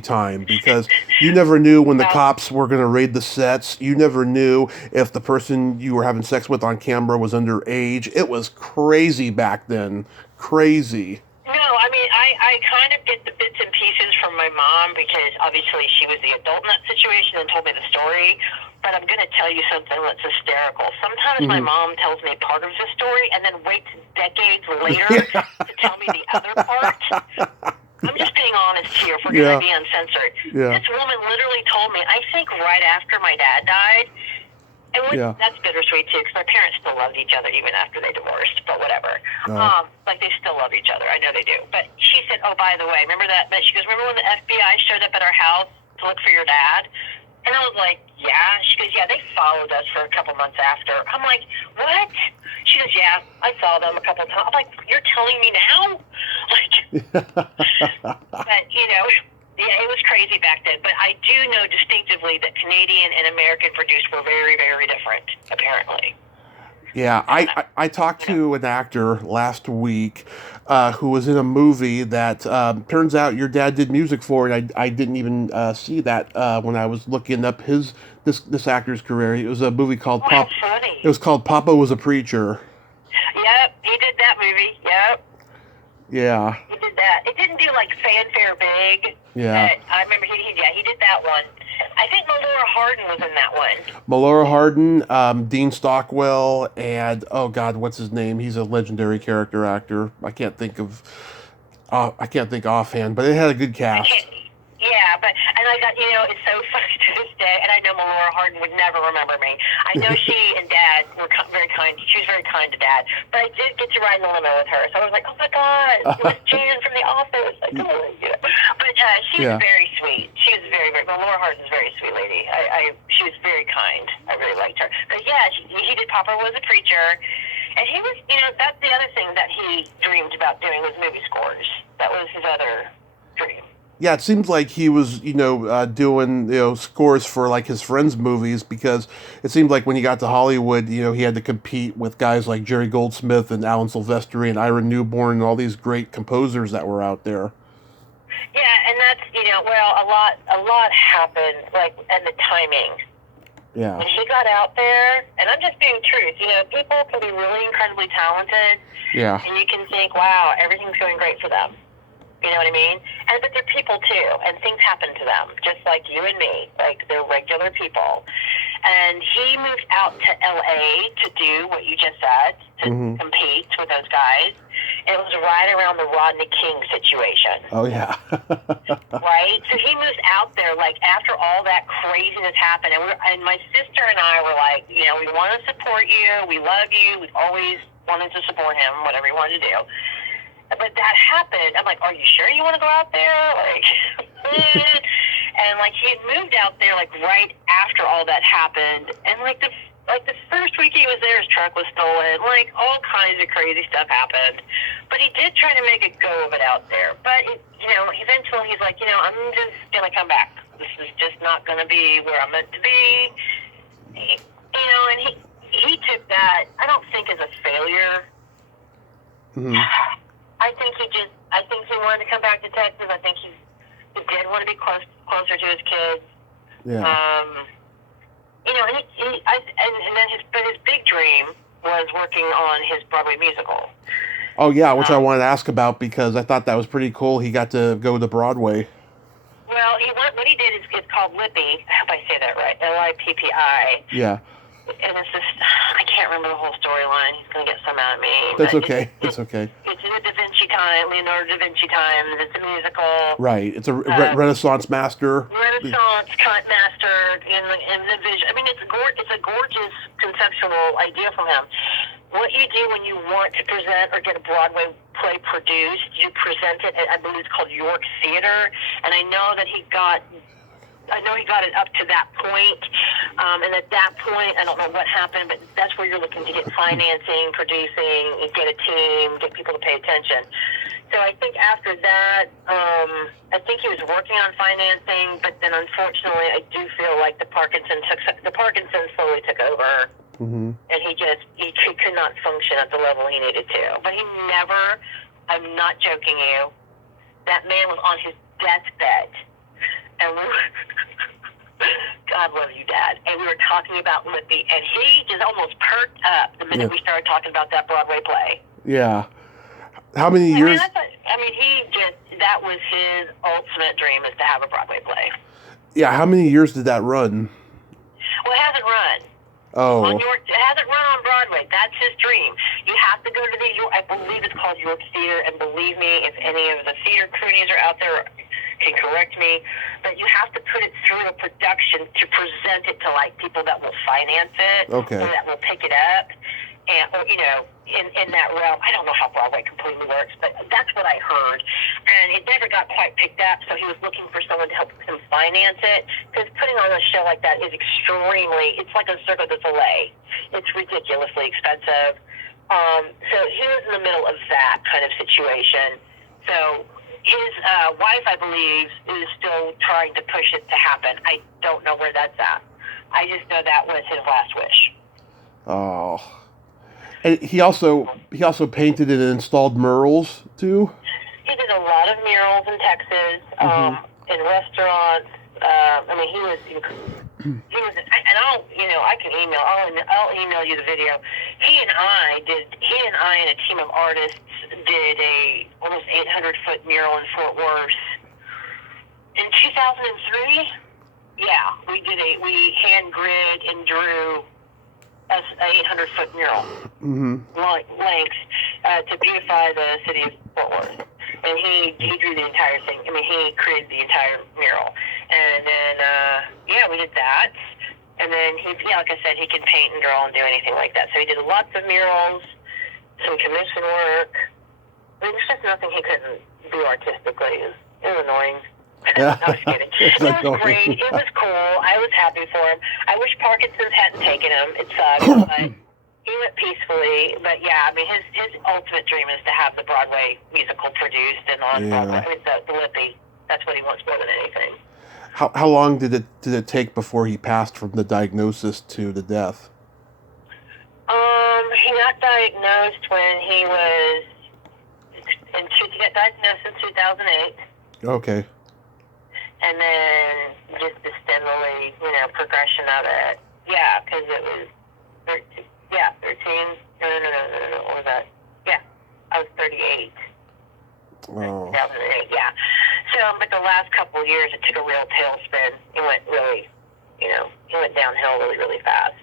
time because you never knew when the cops were going to raid the sets. You never knew if the person you were having sex with on camera was underage. It was crazy back then. Crazy. No, I mean, I kind of get the bits and pieces from my mom because obviously she was the adult in that situation and told me the story. But I'm going to tell you something that's hysterical. Sometimes my mom tells me part of the story and then waits decades later to tell me the other part. I'm just being honest here if we're going to be uncensored. Yeah. This woman literally told me, I think right after my dad died, and that's bittersweet too because my parents still loved each other even after they divorced, but whatever. Like they still love each other. I know they do. But she said, oh, by the way, remember that? She goes, remember when the FBI showed up at our house to look for your dad? And I was like, yeah. She goes, yeah, they followed us for a couple months after. I'm like, what? She goes, yeah, I saw them a couple times. I'm like, you're telling me now? Like, but, yeah, it was crazy back then. But I do know distinctively that Canadian and American produced were very, very different, apparently. Yeah, I talked to an actor last week who was in a movie that turns out your dad did music for, and I didn't even see that when I was looking up this actor's career. It was a movie called That's funny. It was called Papa Was a Preacher. Yep, he did that movie. Yep. Yeah. He did that. It didn't do like fanfare big. Yeah. But I remember he did that one. I think Melora Hardin was in that one. Melora Hardin, Dean Stockwell, and oh God, what's his name? He's a legendary character actor. I can't think of. I can't think offhand, but it had a good I cast. can't. Yeah, but and I got it's so funny to this day, and I know Melora Hardin would never remember me. I know she and Dad were very kind. She was very kind to Dad, but I did get to ride in the limo with her, so I was like, oh my God, it was Jan from The Office. Like, oh my God. But she was Yeah. very sweet. She was very, very. Melora Hardin's a very sweet lady. She was very kind. I really liked her. But yeah, he did. Papa was a preacher. And he was, that's the other thing that he dreamed about doing was movie scores. That was his other dream. Yeah, it seems like he was, doing, scores for like his friends' movies because it seemed like when he got to Hollywood, he had to compete with guys like Jerry Goldsmith and Alan Silvestri and Ira Newborn and all these great composers that were out there. Yeah, and that's, well, a lot happened, like, and the timing. Yeah. When he got out there, and I'm just being truth, people can be really incredibly talented. Yeah. And you can think, wow, everything's going great for them. You know what I mean? But they're people too, and things happen to them, just like you and me. Like, they're regular people. And he moved out to L.A. to do what you just said, to compete with those guys. And it was right around the Rodney King situation. Oh, yeah. Right? So he moves out there, like, after all that craziness happened. And my sister and I were like, we want to support you. We love you. We've always wanted to support him, whatever he wanted to do. But that happened. I'm like, are you sure you want to go out there? Like, and like he had moved out there like right after all that happened, and like the first week he was there, his truck was stolen. Like all kinds of crazy stuff happened. But he did try to make a go of it out there. But eventually he's like, I'm just gonna come back. This is just not gonna be where I'm meant to be. And he took that. I don't think as a failure. Mm-hmm. I think he wanted to come back to Texas. I think he did want to be closer to his kids. Yeah. And then his big dream was working on his Broadway musical. Oh, yeah, which I wanted to ask about because I thought that was pretty cool. He got to go to Broadway. Well, what he did is it's called Lippy. I hope I say that right. L-I-P-P-I. Yeah. And it's just, I can't remember the whole storyline. He's going to get some out of me. That's okay. It's okay. It's in Leonardo da Vinci times. It's a musical. Right. It's a Renaissance master. Renaissance master in the vision. I mean, it's a gorgeous conceptual idea from him. What you do when you want to present or get a Broadway play produced, you present it at, I believe it's called York Theater, and I know he got it up to that point, and at that point, I don't know what happened, but that's where you're looking to get financing, producing, get a team, get people to pay attention. So I think after that, I think he was working on financing, but then unfortunately, I do feel like the Parkinson's slowly took over, and he could not function at the level he needed to. But he never, I'm not joking you, that man was on his deathbed. And God love you, Dad. And we were talking about Lippy, and he just almost perked up the minute we started talking about that Broadway play. Yeah. How many years? That was his ultimate dream, is to have a Broadway play. Yeah, how many years did that run? Well, it hasn't run. Oh. It hasn't run on Broadway. That's his dream. You have to go to I believe it's called York Theater, and believe me, if any of the theater croonies are out there, can correct me, but you have to put it through a production to present it to like people that will finance it, okay, or that will pick it up, and or in that realm. I don't know how Broadway completely works, but that's what I heard, and it never got quite picked up. So he was looking for someone to help him finance it, because putting on a show like that is it's like a Cirque du Soleil. It's ridiculously expensive. So he was in the middle of that kind of situation. So his wife, I believe, is still trying to push it to happen. I don't know where that's at. I just know that was his last wish. Oh. And he also painted and installed murals, too? He did a lot of murals in Texas, in restaurants. I can email. I'll email you the video. He and I and a team of artists did a almost 800-foot mural in Fort Worth in 2003. Yeah, we hand grid and drew a 800-foot mural length to beautify the city of Fort Worth. And he drew the entire thing. I mean, he created the entire mural. And then, we did that. And then like I said, he can paint and draw and do anything like that. So he did lots of murals, some commission work. I mean, there's just nothing he couldn't do artistically. It was annoying. I was kidding. It was great. It was cool. I was happy for him. I wish Parkinson's hadn't taken him. It sucks, but he went peacefully. But yeah, I mean, his ultimate dream is to have the Broadway musical produced and on Broadway. I mean, the Lippy. That's what he wants more than anything. How long did it take before he passed from the diagnosis to the death? He got diagnosed when he was he got diagnosed in 2008. Okay. And then just the steadily, progression of it. Yeah, because it was 13. Yeah, 13. No. What was that? Yeah, I was 38. Oh. 2008. Yeah. So, but the last couple of years, it took a real tailspin. It went really, he went downhill really, really fast.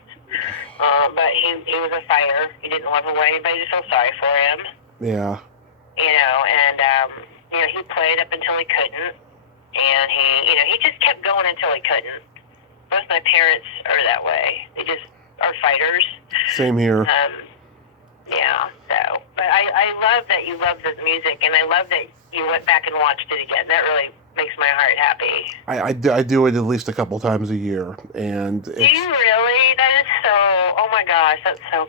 But he was a fighter. He didn't want anybody to feel sorry for him. Yeah. And he played up until he couldn't, and he just kept going until he couldn't. Both my parents are that way. They just are fighters. Same here. Yeah. So, but I love that you love the music, and I love that you went back and watched it again. That really makes my heart happy. I do it at least a couple times a year, and do you really? That is so. Oh my gosh, that's so.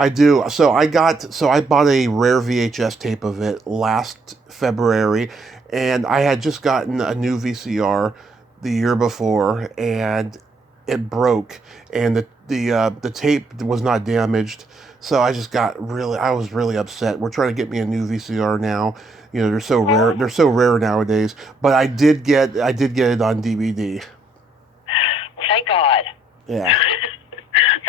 I do. So I bought a rare VHS tape of it last February, and I had just gotten a new VCR the year before, and it broke, and the tape was not damaged. So I was really upset. We're trying to get me a new VCR now. They're so rare. They're so rare nowadays. But I did get it on DVD. Thank God. Yeah.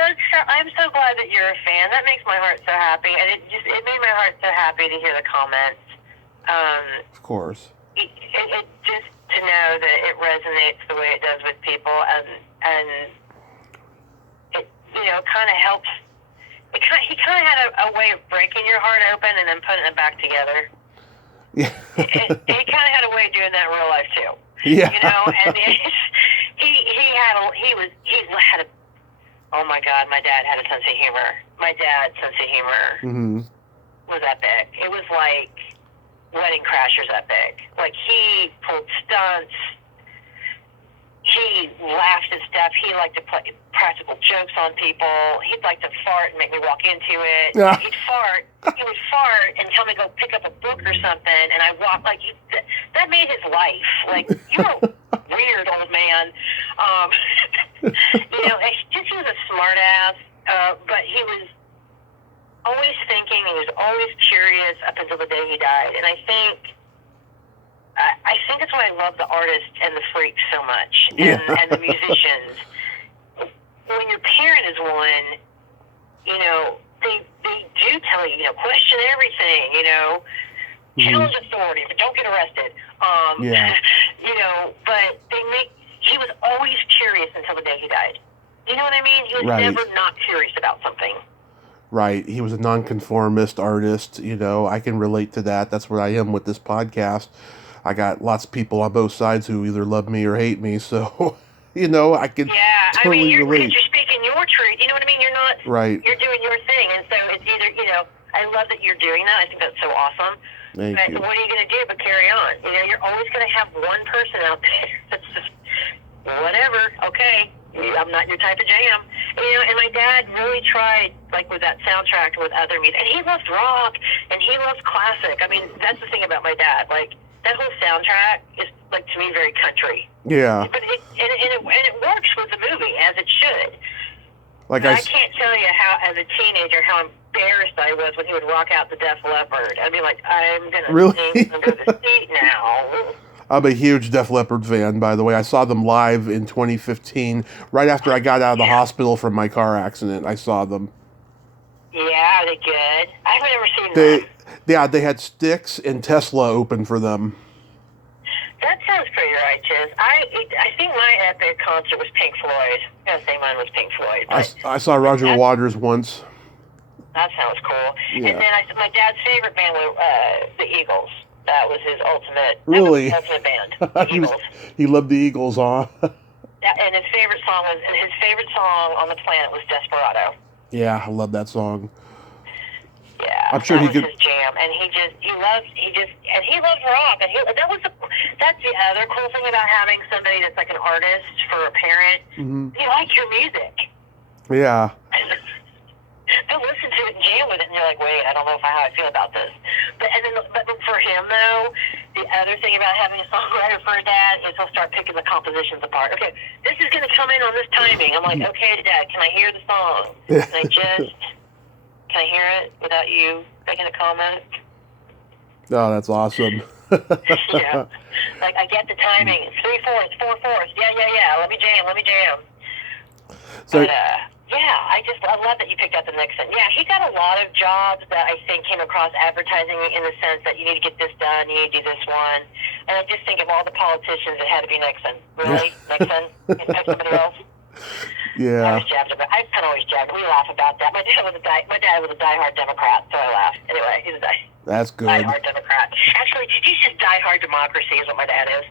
I'm so glad that you're a fan. That makes my heart so happy, and it made my heart so happy to hear the comments. Of course. It just to know that it resonates the way it does with people, and it kind of helps. He kind of had a way of breaking your heart open and then putting it back together. Yeah. He kind of had a way of doing that in real life too. Yeah. And he had a. Oh my God, my dad had a sense of humor. My dad's sense of humor was epic. It was like Wedding Crashers epic. Like, he pulled stunts. He laughed and stuff. He liked to play practical jokes on people. He'd like to fart and make me walk into it. Yeah. He would fart and tell me to go pick up a book or something, and I walk like that made his life. Like, you're a weird old man. He was a smart ass, but he was always thinking. He was always curious up until the day he died. And I think that's why I love the artists and the freaks so much, and the musicians. When your parent is one, they do tell you, question everything, challenge authority, but don't get arrested. But he was always curious until the day he died. You know what I mean? He was never not curious about something. Right. He was a nonconformist artist. I can relate to that. That's what I am with this podcast. I got lots of people on both sides who either love me or hate me. So, I can totally relate. You're speaking your truth. You know what I mean? You're not. Right. You're doing your thing. And so it's either, I love that you're doing that. I think that's so awesome. Thank you. What are you going to do but carry on? You're always going to have one person out there that's just, whatever, okay, I'm not your type of jam. And my dad really tried, like, with that soundtrack with other music. And he loves rock, and he loves classic. I mean, that's the thing about my dad. Like, that whole soundtrack is, like, to me, very country. Yeah. But it works with the movie, as it should. Like I can't tell you how, as a teenager, how embarrassed I was when he would rock out the Def Leppard. I'd be like, I'm going to sing under the seat now. I'm a huge Def Leppard fan, by the way. I saw them live in 2015, right after I got out of the hospital from my car accident. I saw them. Yeah, are they good? I've never seen them. Yeah, they had Styx and Tesla open for them. That sounds pretty righteous. I think my epic concert was Pink Floyd. I gotta say mine was Pink Floyd. I saw Roger Waters once. That sounds cool. Yeah. And then my dad's favorite band was the Eagles. That was his ultimate. Really? That was his ultimate band, the Eagles. He loved the Eagles, huh? And his favorite song on the planet was Desperado. Yeah, I love that song. Yeah, I'm sure that he was could. his jam, and he loves rock, and that's the other cool thing about having somebody that's like an artist for a parent. Mm-hmm. They like your music. Yeah. They'll listen to it and jam with it, and you're like, wait, I don't know how I feel about this. But for him though, the other thing about having a songwriter for a dad is he'll start picking the compositions apart. Okay, this is going to come in on this timing. I'm like, okay, Dad, can I hear the song? Can I hear it without you making a comment? Oh, that's awesome. Yeah. Like, I get the timing. It's 3/4, 4/4. Yeah. Let me jam. So, But, I love that you picked up the Nixon. Yeah, he got a lot of jobs that I think came across advertising in the sense that you need to get this done, you need to do this one. And I just think of all the politicians, it had to be Nixon. Really? Nixon? You pick somebody else? yeah. I always jabbed about. I kind of always jabbed. We laugh about that. My dad was a diehard Democrat, so I laugh. Anyway, he's a That's good. diehard Democrat. Actually, he's just diehard democracy is what my dad is.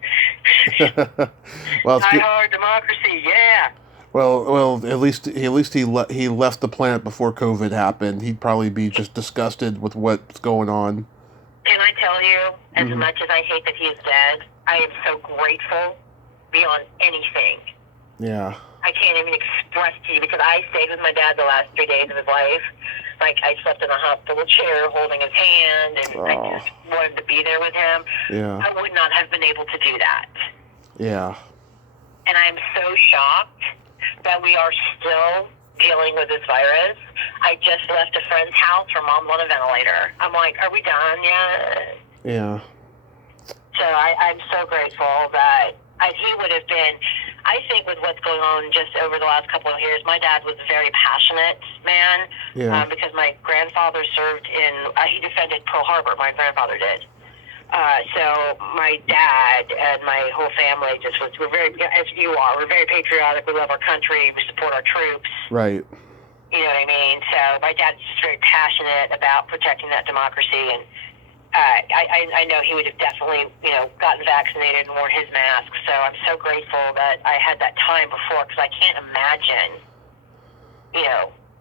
Well, it's diehard democracy, yeah. Well, at least he left the planet before COVID happened. He'd probably be just disgusted with what's going on. Can I tell you, as much as I hate that he is dead, I am so grateful beyond anything. Yeah. I can't even express to you because I stayed with my dad the last 3 days of his life. Like, I slept in a hospital chair holding his hand, and I just wanted to be there with him. Yeah. I would not have been able to do that. Yeah. And I'm so shocked that we are still dealing with this virus. I just left a friend's house. Her mom's on a ventilator. I'm like, are we done yet? Yeah. So I'm so grateful that he would have been, I think with what's going on just over the last couple of years, my dad was a very passionate man. Yeah. Because my grandfather served he defended Pearl Harbor, my grandfather did. So my dad and my whole family we're very, as you are, we're very patriotic. We love our country. We support our troops. Right. You know what I mean? So my dad's just very passionate about protecting that democracy. And I know he would have definitely, gotten vaccinated and worn his mask. So I'm so grateful that I had that time before because I can't imagine,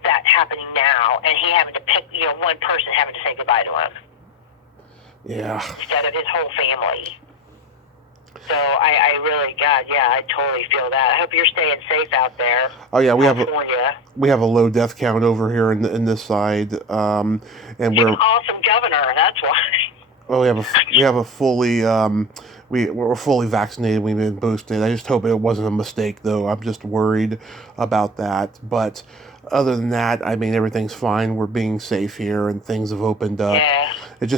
that happening now and he having to pick, one person having to say goodbye to him. Yeah. Instead of his whole family. So I really, God, yeah, I totally feel that. I hope you're staying safe out there. Oh yeah, we have a low death count over here in this side, and we're an awesome governor. That's why. Well, we have a fully we're fully vaccinated. We've been boosted. I just hope it wasn't a mistake, though. I'm just worried about that. But other than that, I mean, everything's fine. We're being safe here, and things have opened up. Yeah.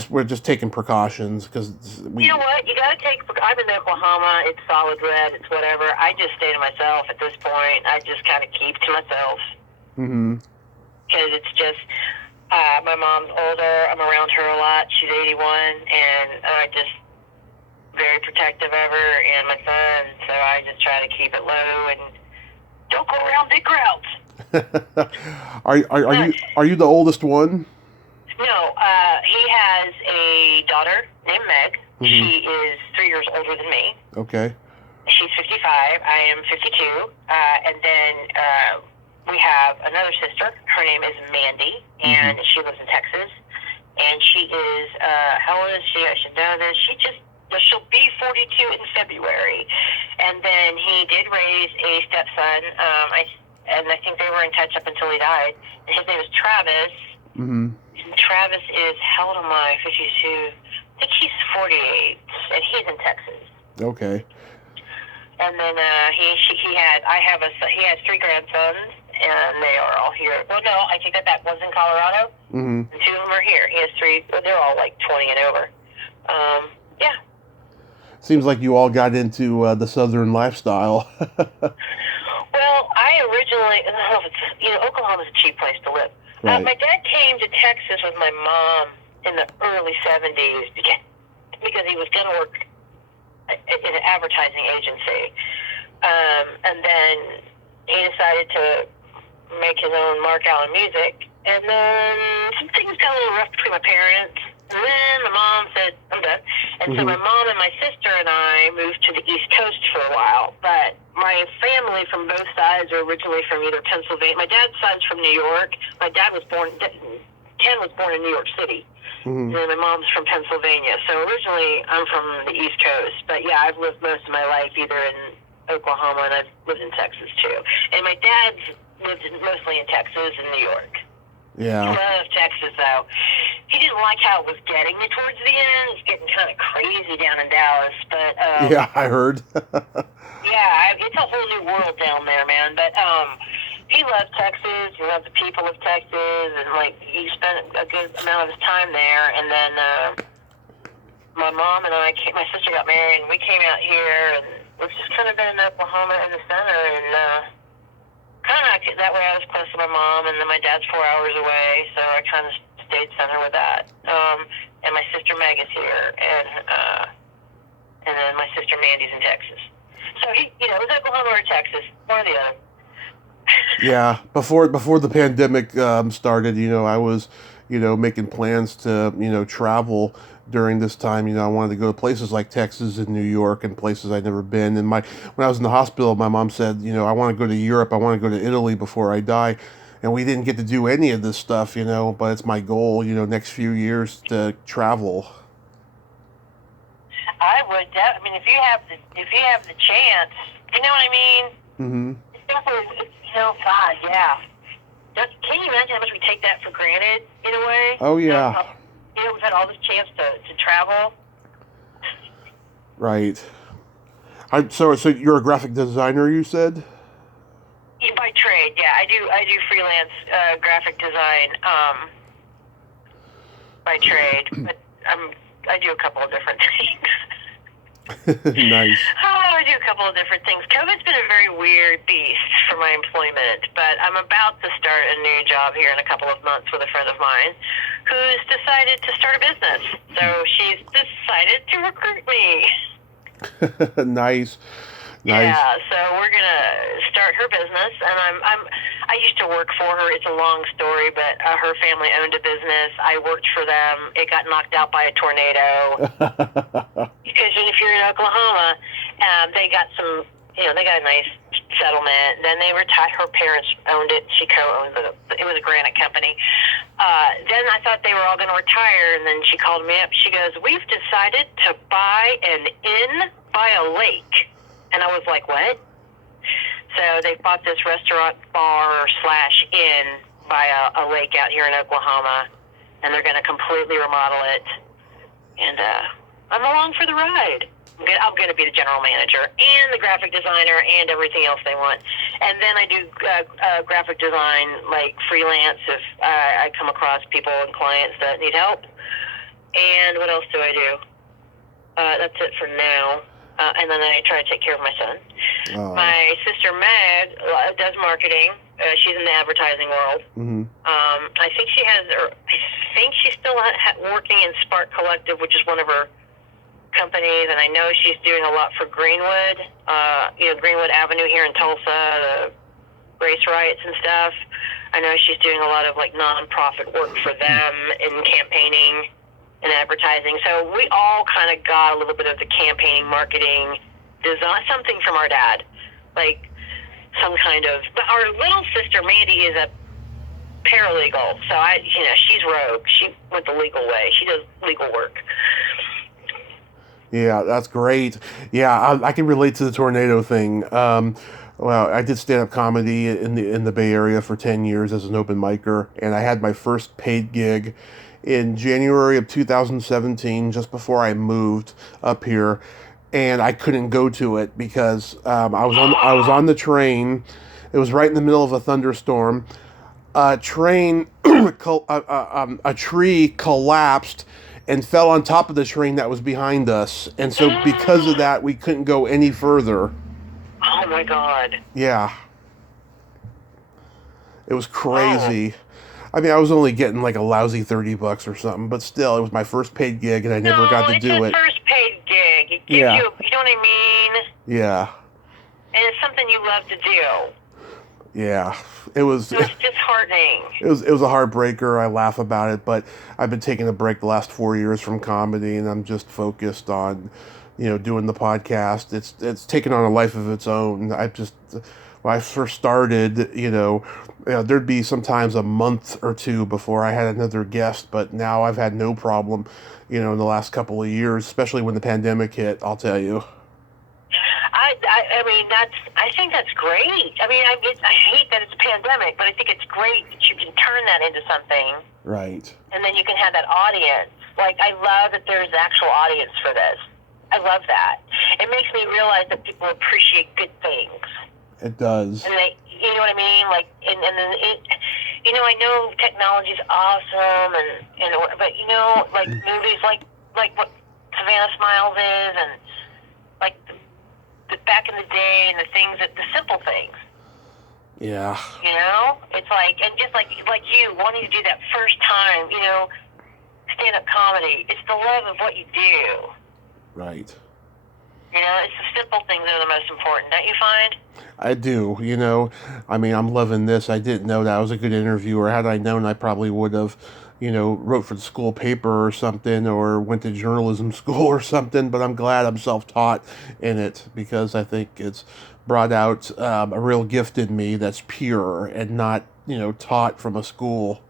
We're just taking precautions because you know what? You got to take. I'm in Oklahoma. It's solid red. It's whatever. I just stay to myself at this point. I just kind of keep to myself. Mm-hmm. Because it's just. My mom's older. I'm around her a lot. She's 81, and I just very protective of her and my son. So I just try to keep it low and don't go around big crowds. Are you the oldest one? No, he has a daughter named Meg. Mm-hmm. She is 3 years older than me. Okay. She's 55. I am 52. And then we have another sister. Her name is Mandy, and she lives in Texas. And she is, how old is she? I should know this. She'll be 42 in February. And then he did raise a stepson. And I think they were in touch up until he died. And his name is Travis. Mm-hmm. And Travis is, how old am I? 52. I think he's 48, and he's in Texas. Okay. And then he has 3 grandsons, and they are all here. Well, no, I take that back. One's in Colorado, and 2 of them are here. He has 3. Well, they're all like 20 and over. Yeah. Seems like you all got into the Southern lifestyle. Well, I originally, I don't know if it's, Oklahoma's a cheap place to live. Right. My dad came to Texas with my mom in the early 70s because he was going to work in an advertising agency. And then he decided to make his own mark out in music. And then some things got a little rough between my parents. And then my mom said, I'm done. And so my mom and my sister and I moved to the East Coast for a while. But my family from both sides are originally from either Pennsylvania. My dad's side's from New York. My dad was born, Ken was born in New York City. And then my mom's from Pennsylvania. So originally I'm from the East Coast. But yeah, I've lived most of my life either in Oklahoma, and I've lived in Texas too. And my dad's lived mostly in Texas and New York. Yeah. He loved Texas, though. He didn't like how it was getting towards the end. It's getting kind of crazy down in Dallas. But yeah, I heard. yeah, it's a whole new world down there, man. But he loved Texas. He loved the people of Texas, and like he spent a good amount of his time there. And then my mom and my sister got married, and we came out here, and we've just kind of been in Oklahoma in the center, and kind of that way I was close to my mom, and then my dad's 4 hours away, so I kind of stayed center with that. And my sister Meg is here, and then my sister Mandy's in Texas. So it was Oklahoma or Texas, one or the other. Yeah, before the pandemic started, I was, making plans to, travel during this time. I wanted to go to places like Texas and New York and places I'd never been. And when I was in the hospital, my mom said, I want to go to Europe. I want to go to Italy before I die. And we didn't get to do any of this stuff, but it's my goal, next few years to travel. I would. If you have the chance, you know what I mean? Mm-hmm. It's definitely, God, yeah. Can you imagine how much we take that for granted in a way? Oh yeah. We've had all this chance to travel. Right. So you're a graphic designer, you said? Yeah, by trade, yeah. I do freelance graphic design by trade, but I do a couple of different things. Nice. I do a couple of different things. COVID's been a very weird beast for my employment, but I'm about to start a new job here in a couple of months with a friend of mine who's decided to start a business. So she's decided to recruit me. Nice. Yeah, so we're gonna start her business, and I used to work for her. It's a long story, but her family owned a business. I worked for them. It got knocked out by a tornado. Because if you're in Oklahoma, they got they got a nice settlement. Then they retired. Her parents owned it. She co-owned it. It was a granite company. Then I thought they were all going to retire, and then she called me up. She goes, "We've decided to buy an inn by a lake." And I was like, what? So they bought this restaurant bar / inn by a lake out here in Oklahoma, and they're going to completely remodel it. And I'm along for the ride. I'm going to be the general manager and the graphic designer and everything else they want. And then I do graphic design, like freelance, if I come across people and clients that need help. And what else do I do? That's it for now. And then I try to take care of my son. Oh. My sister Meg does marketing. She's in the advertising world. Mm-hmm. I think she's still working in Spark Collective, which is one of her companies, and I know she's doing a lot for Greenwood. Greenwood Avenue here in Tulsa, the race riots and stuff. I know she's doing a lot of like nonprofit work for them in campaigning and advertising. So we all kind of got a little bit of the campaigning, marketing, design, something from our dad, like some kind of. But our little sister Mandy is a paralegal, so she's rogue. She went the legal way. She does legal work. Yeah, that's great. Yeah, I can relate to the tornado thing. Well, I did stand-up comedy in the Bay Area for 10 years as an open micer, and I had my first paid gig in January of 2017, just before I moved up here, and I couldn't go to it because I was on the train. It was right in the middle of a thunderstorm. A tree collapsed and fell on top of the train that was behind us, and so because of that, we couldn't go any further. Oh my God! Yeah, it was crazy. I mean, I was only getting like a lousy $30 or something, but still, it was my first paid gig, and I never got to do it. It's a first paid gig. It gives you know what I mean? Yeah. And it's something you love to do. Yeah, it was. It was disheartening. It was a heartbreaker. I laugh about it, but I've been taking a break the last 4 years from comedy, and I'm just focused on, doing the podcast. It's taken on a life of its own. When I first started, there'd be sometimes a month or two before I had another guest, but now I've had no problem, in the last couple of years, especially when the pandemic hit. I'll tell you. I mean, I think that's great. I mean, I hate that it's a pandemic, but I think it's great that you can turn that into something. Right. And then you can have that audience. Like, I love that there's an actual audience for this. I love that. It makes me realize that people appreciate good things. It does. And they, you know what I mean? Like, and then it, I know technology's awesome, but like movies like what Savannah Smiles is, and like the back in the day, and the simple things. Yeah. It's like, and just like you wanting to do that first time, stand-up comedy. It's the love of what you do. Right. It's the simple things that are the most important, don't you find? I do, I mean, I'm loving this. I didn't know that I was a good interviewer. Had I known, I probably would have, wrote for the school paper or something, or went to journalism school or something, but I'm glad I'm self-taught in it, because I think it's brought out a real gift in me that's pure and not, taught from a school.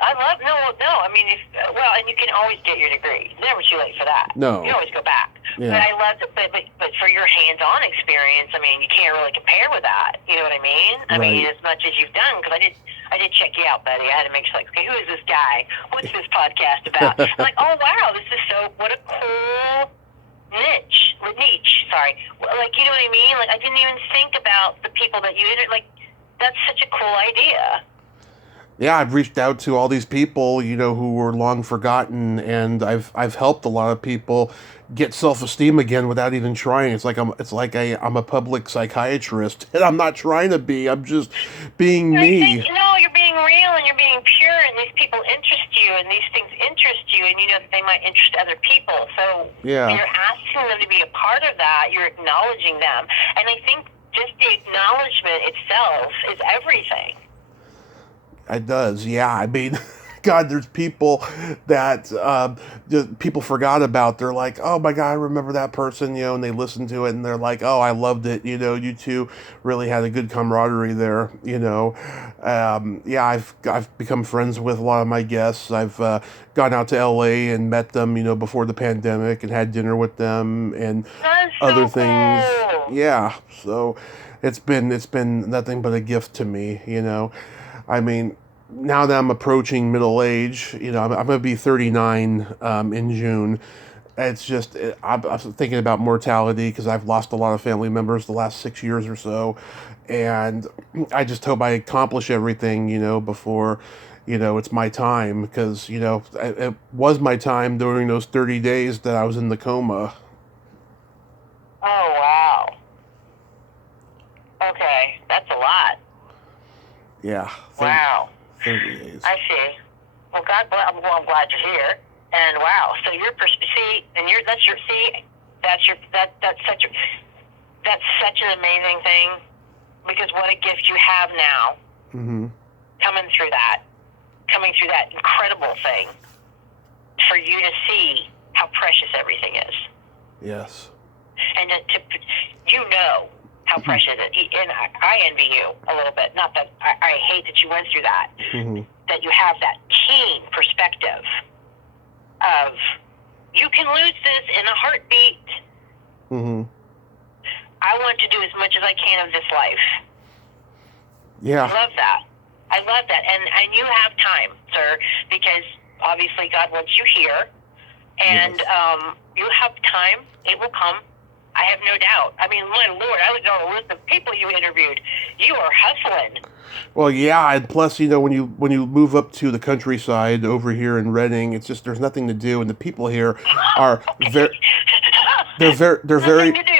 I love, no. I mean, and you can always get your degree. It's never too late for that. No. You can always go back. Yeah. But I love it, but for your hands-on experience, I mean, you can't really compare with that. You know what I mean? I mean, as much as you've done, because I did check you out, buddy. I had to make sure, like, okay, who is this guy? What's this podcast about? I'm like, oh, wow, this is what a cool niche. Sorry. Like, you know what I mean? Like, I didn't even think about the people that you like, that's such a cool idea. Yeah, I've reached out to all these people, who were long forgotten, and I've helped a lot of people get self-esteem again without even trying. It's like I'm a public psychiatrist, and I'm not trying to be. I'm just being me. You're being real and you're being pure, and these people interest you, and these things interest you, and that they might interest other people. So yeah. When you're asking them to be a part of that, you're acknowledging them, and I think just the acknowledgement itself is everything. It does, yeah. I mean, God, there's people that people forgot about. They're like, oh my God, I remember that person, and they listen to it and they're like, oh, I loved it. You two really had a good camaraderie there. Yeah, I've become friends with a lot of my guests. I've gone out to LA and met them, before the pandemic, and had dinner with them and other things. Cool. Yeah, so it's been nothing but a gift to me. I mean, now that I'm approaching middle age, I'm going to be 39 in June. It's just, I'm thinking about mortality, because I've lost a lot of family members the last 6 years or so. And I just hope I accomplish everything, before, it's my time. Because, it was my time during those 30 days that I was in the coma. Oh, wow. Okay, that's a lot. Yeah. Wow. 30 days. I see. Well, God bless. I'm glad you're here. And wow, so your perspective, that's such an amazing thing, because what a gift you have now. Mm-hmm. Coming through that incredible thing, for you to see how precious everything is. Yes. And how precious it is. And I envy you a little bit. Not that I hate that you went through that. Mm-hmm. That you have that keen perspective of, you can lose this in a heartbeat. Mm-hmm. I want to do as much as I can of this life. Yeah. I love that. And you have time, sir, because obviously God wants you here. And yes. You have time. It will come. I have no doubt. I mean, my Lord, I was on a list of people you interviewed. You are hustling. Well, yeah, and plus, when you move up to the countryside over here in Reading, it's just, there's nothing to do, and the people here are very, they're very, nothing to do.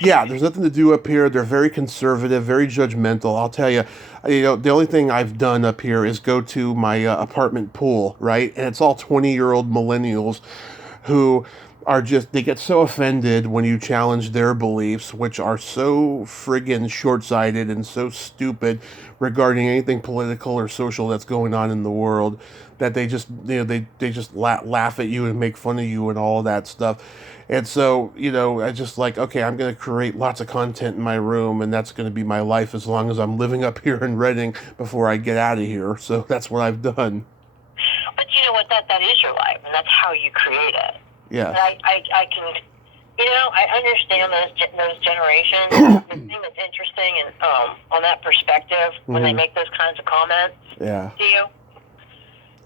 Yeah, there's nothing to do up here. They're very conservative, very judgmental. I'll tell you, the only thing I've done up here is go to my apartment pool, right? And it's all 20-year-old millennials who are just, they get so offended when you challenge their beliefs, which are so friggin' short-sighted and so stupid regarding anything political or social that's going on in the world, that they just, they just laugh at you and make fun of you and all of that stuff. And so, I just like, okay, I'm going to create lots of content in my room, and that's going to be my life as long as I'm living up here in Reading before I get out of here. So that's what I've done. But you know what? That is your life, and that's how you create it. Yeah. And I can, I understand those generations. The thing that's interesting and on that perspective, when they make those kinds of comments to you,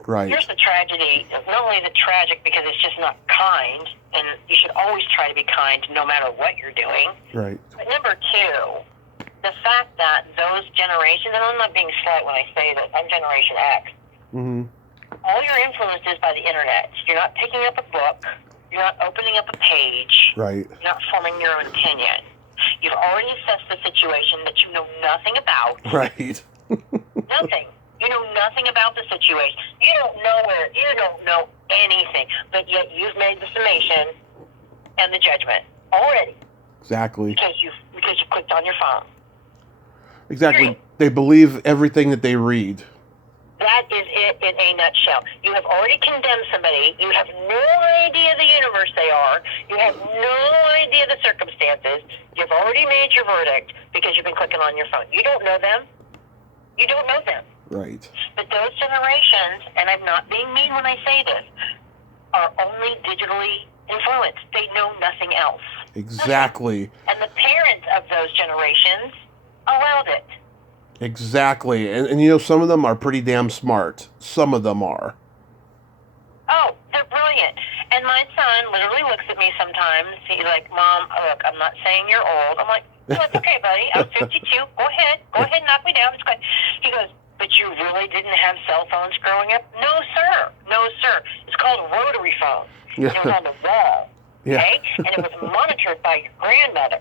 right. Here's the tragedy. Not only is it tragic because it's just not kind, and you should always try to be kind no matter what you're doing. Right. But number two, the fact that those generations, and I'm not being slight when I say that I'm Generation X, all your influence is by the internet. You're not picking up a book. You're not opening up a page. Right. You're not forming your own opinion. You've already assessed the situation that you know nothing about. Right. Nothing. You know nothing about the situation. You don't know anything. But yet you've made the summation and the judgment already. Exactly. Because you clicked on your phone. Exactly. Period. They believe everything that they read. That is it in a nutshell. You have already condemned somebody. You have no idea the universe they are. You have no idea the circumstances. You've already made your verdict because you've been clicking on your phone. You don't know them. You don't know them. Right. But those generations, and I'm not being mean when I say this, are only digitally influenced. They know nothing else. Exactly. Nothing. And the parents of those generations allowed it. Exactly. And some of them are pretty damn smart. Some of them are. Oh, they're brilliant. And my son literally looks at me sometimes. He's like, Mom, look, I'm not saying you're old. I'm like, well, it's okay, buddy. I'm 52. Go ahead, knock me down. It's good. He goes, but you really didn't have cell phones growing up? No, sir. It's called a rotary phone. Yeah. It was on the wall. Yeah. Okay? And it was monitored by your grandmother.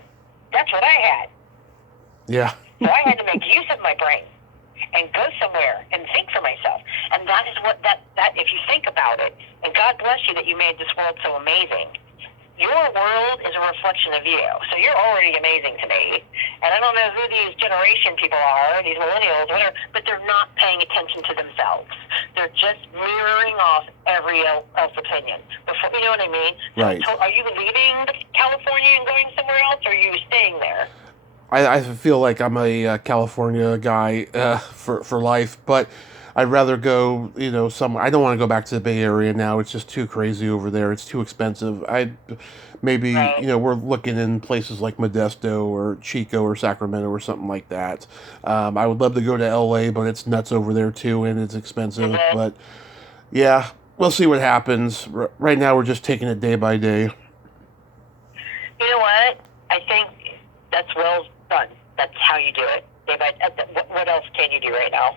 That's what I had. Yeah. So I had to make use of my brain and go somewhere and think for myself. And that is what that if you think about it, and God bless you that you made this world so amazing. Your world is a reflection of you. So you're already amazing to me. And I don't know who these generation people are, these millennials, whatever, but they're not paying attention to themselves. They're just mirroring off every else's opinion. You know what I mean? Right. So are you leaving California and going somewhere else, or are you staying there? I feel like I'm a California guy for life, but I'd rather go, somewhere. I don't want to go back to the Bay Area now. It's just too crazy over there. It's too expensive. Maybe, we're looking in places like Modesto or Chico or Sacramento or something like that. I would love to go to LA, but it's nuts over there too, and it's expensive. But yeah, we'll see what happens. Right now, we're just taking it day by day. You know what? I think that's well done. That's how you do it. What else can you do right now?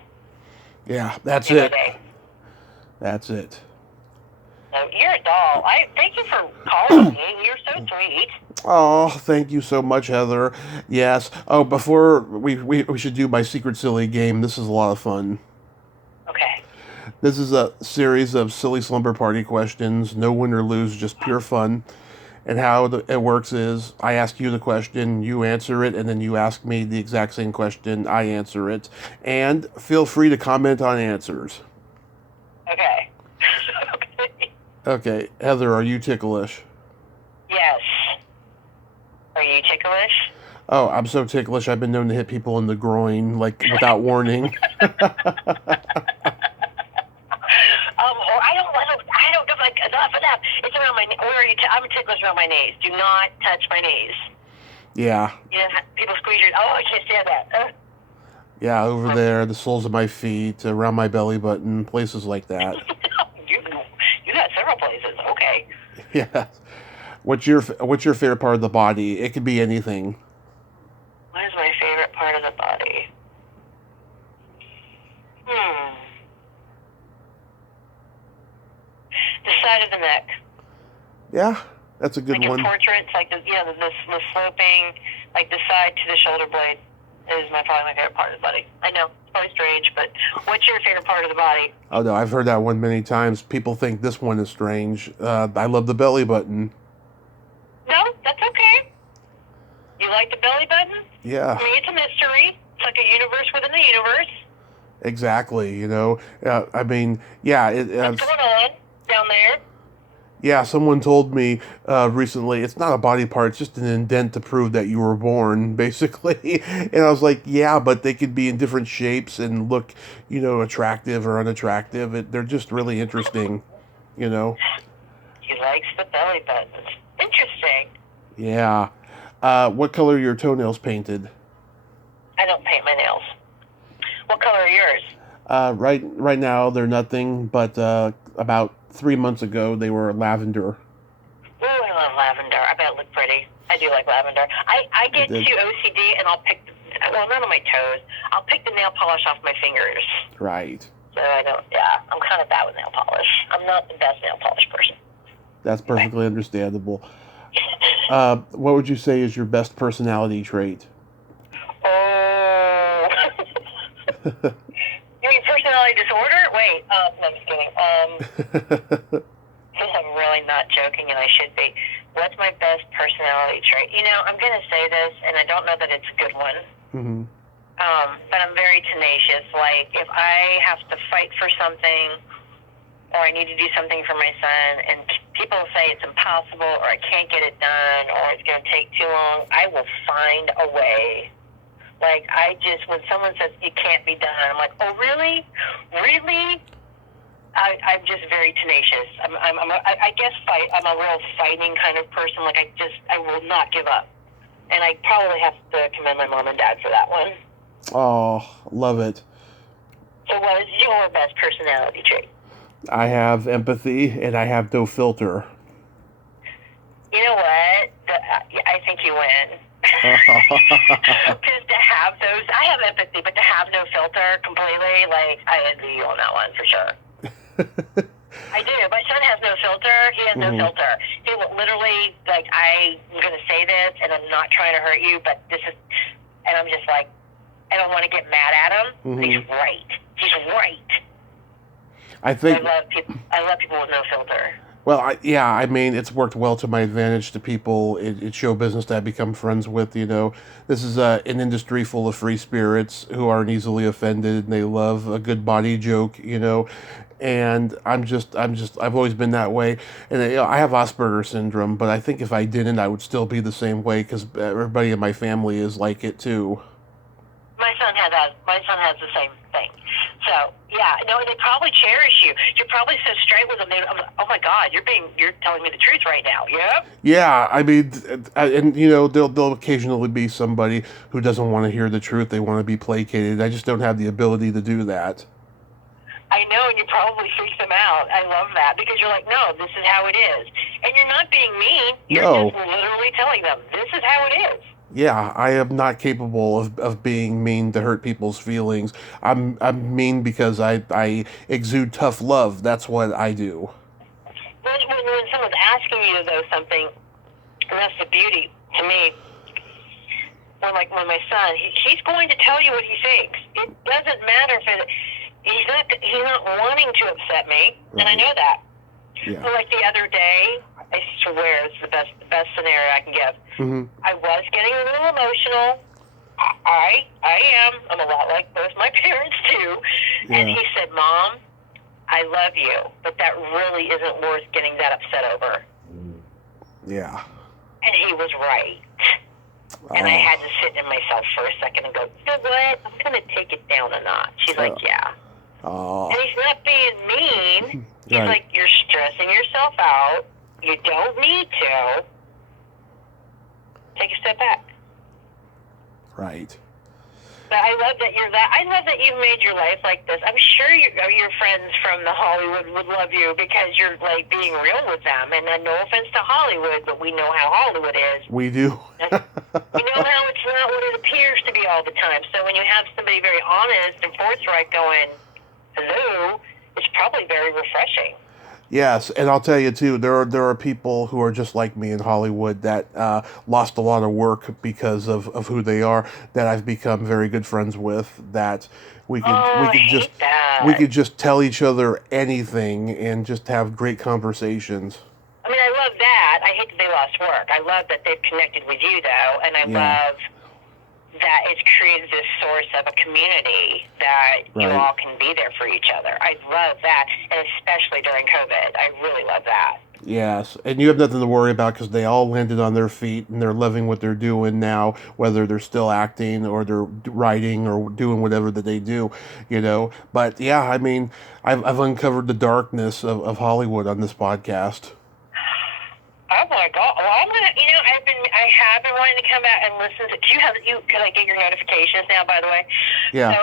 Yeah, that's it. That's it. No, you're a doll. Thank you for calling me. You're so sweet. Oh, thank you so much, Heather. Yes. Oh, before we should do my secret silly game. This is a lot of fun. Okay. This is a series of silly slumber party questions. No win or lose, just pure fun. And how it works is I ask you the question, you answer it, and then you ask me the exact same question, I answer it. And feel free to comment on answers. Okay. Okay, Heather, are you ticklish? Yes. Are you ticklish? Oh, I'm so ticklish. I've been known to hit people in the groin, without warning. I don't know, enough. It's around my, I'm ticklish around my knees. Do not touch my knees. Yeah. People squeeze your, I can't stand that. Yeah, over there, the soles of my feet, around my belly button, places like that. You got several places. Okay. Yeah. What's your favorite part of the body? It could be anything. What is my favorite part of the body? The side of the neck. Yeah, that's a good one. Like portraits, the sloping, the side to the shoulder blade is probably my favorite part of the body. I know, it's probably strange, but what's your favorite part of the body? Oh no, I've heard that one many times. People think this one is strange. I love the belly button. That's okay. You like the belly button? Yeah. I mean, it's a mystery. It's like a universe within the universe. Exactly. You know, I mean, yeah. What's going on down there? Yeah, someone told me recently it's not a body part; it's just an indent to prove that you were born, basically. And I was like, yeah, but they could be in different shapes and look, you know, attractive or unattractive. They're just really interesting, you know. He likes the belly buttons. Interesting. Yeah. What color are your toenails painted? I don't paint my nails. What color are yours? Right now they're nothing, but about 3 months ago they were lavender. Ooh, I love lavender. I bet it look pretty. I do like lavender. I get too OCD and I'll pick, well, not on my toes. I'll pick the nail polish off my fingers. Right. So I don't, yeah, I'm kind of bad with nail polish. I'm not the best nail polish person. That's perfectly understandable. What would you say is your best personality trait? Oh. You mean personality disorder? Wait, no, I'm just kidding. I'm really not joking, and I should be. What's my best personality trait? You know, I'm going to say this, and I don't know that it's a good one. Mm-hmm. But I'm very tenacious. Like, if I have to fight for something, or I need to do something for my son, and people say it's impossible, or I can't get it done, or it's going to take too long, I will find a way. Like, when someone says it can't be done, I'm like, oh, really? Really? I'm just very tenacious. I guess I'm a real fighting kind of person. Like, I will not give up. And I probably have to commend my mom and dad for that one. Oh, love it. So what is your best personality trait? I have empathy and I have no filter. You know what? I think you win. Because to have those, I have empathy, but to have no filter completely, like, I envy you on that one for sure. I do. My son has no filter. He has no filter. He will literally, like, I'm going to say this, and I'm not trying to hurt you, but this is, and I'm just like, I don't want to get mad at him. But he's right. He's right. I think I love people with no filter. Well, I mean, it's worked well to my advantage to people in show business that I become friends with, you know. This is an industry full of free spirits who aren't easily offended, and they love a good body joke, you know. And I've always been that way. And you know, I have Asperger's syndrome, but I think if I didn't, I would still be the same way because everybody in my family is like it too. My son has the same thing. So yeah, no, they probably cherish you. You're probably so straight with them. I'm like, oh my God, you're telling me the truth right now. Yep. Yeah, I mean, and you know, there'll occasionally be somebody who doesn't want to hear the truth. They want to be placated. I just don't have the ability to do that. I know, and you probably freak them out. I love that because you're like, no, this is how it is, and you're not being mean. You're just literally telling them this is how it is. Yeah, I am not capable of being mean to hurt people's feelings. I'm mean because I exude tough love. That's what I do. When someone's asking you to do something, and that's the beauty to me. When my son, he's going to tell you what he thinks. It doesn't matter if he's not wanting to upset me, and I know that. Yeah. So like the other day, I swear it's the best scenario I can give. I was getting a little emotional. I am. I'm a lot like both my parents too. Yeah. And he said, "Mom, I love you, but that really isn't worth getting that upset over." Yeah. And he was right. And I had to sit in myself for a second and go, you know what? I'm going to take it down a notch. He's like, yeah. And he's not being mean. He's like, you're stressing yourself out. You don't need to. Take a step back. Right. But I love that you're that. I love that you've made your life like this. I'm sure your friends from the Hollywood would love you because you're like being real with them. And no offense to Hollywood, but we know how Hollywood is. We do. We know how it's not what it appears to be all the time. So when you have somebody very honest and forthright going, hello, it's probably very refreshing. Yes, and I'll tell you too, there are people who are just like me in Hollywood that lost a lot of work because of who they are, that I've become very good friends with, that we could just tell each other anything and just have great conversations. I mean, I love that. I hate that they lost work. I love that they've connected with you, though, and I love that it's created this source of a community that you all can be there for each other. I love that, and especially during COVID. I really love that. Yes, and you have nothing to worry about because they all landed on their feet and they're loving what they're doing now, whether they're still acting or they're writing or doing whatever that they do, you know. But yeah, I mean, I've uncovered the darkness of Hollywood on this podcast. Oh my God! Well, I'm gonna, I have been wanting to come back and listen to. Can I get your notifications now? By the way, Yeah. So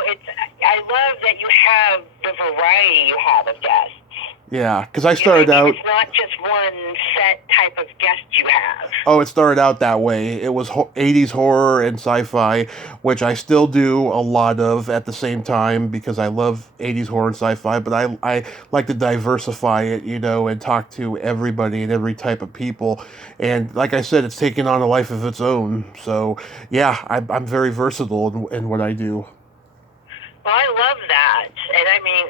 I love that you have the variety you have of guests. Yeah, because I started out. It's not just one set type of guest you have. Oh, it started out that way. It was 80s horror and sci-fi, which I still do a lot of at the same time because I love 80s horror and sci-fi, but I like to diversify it, you know, and talk to everybody and every type of people. And like I said, it's taken on a life of its own. So, yeah, I'm very versatile in what I do. Well, I love that. And I mean,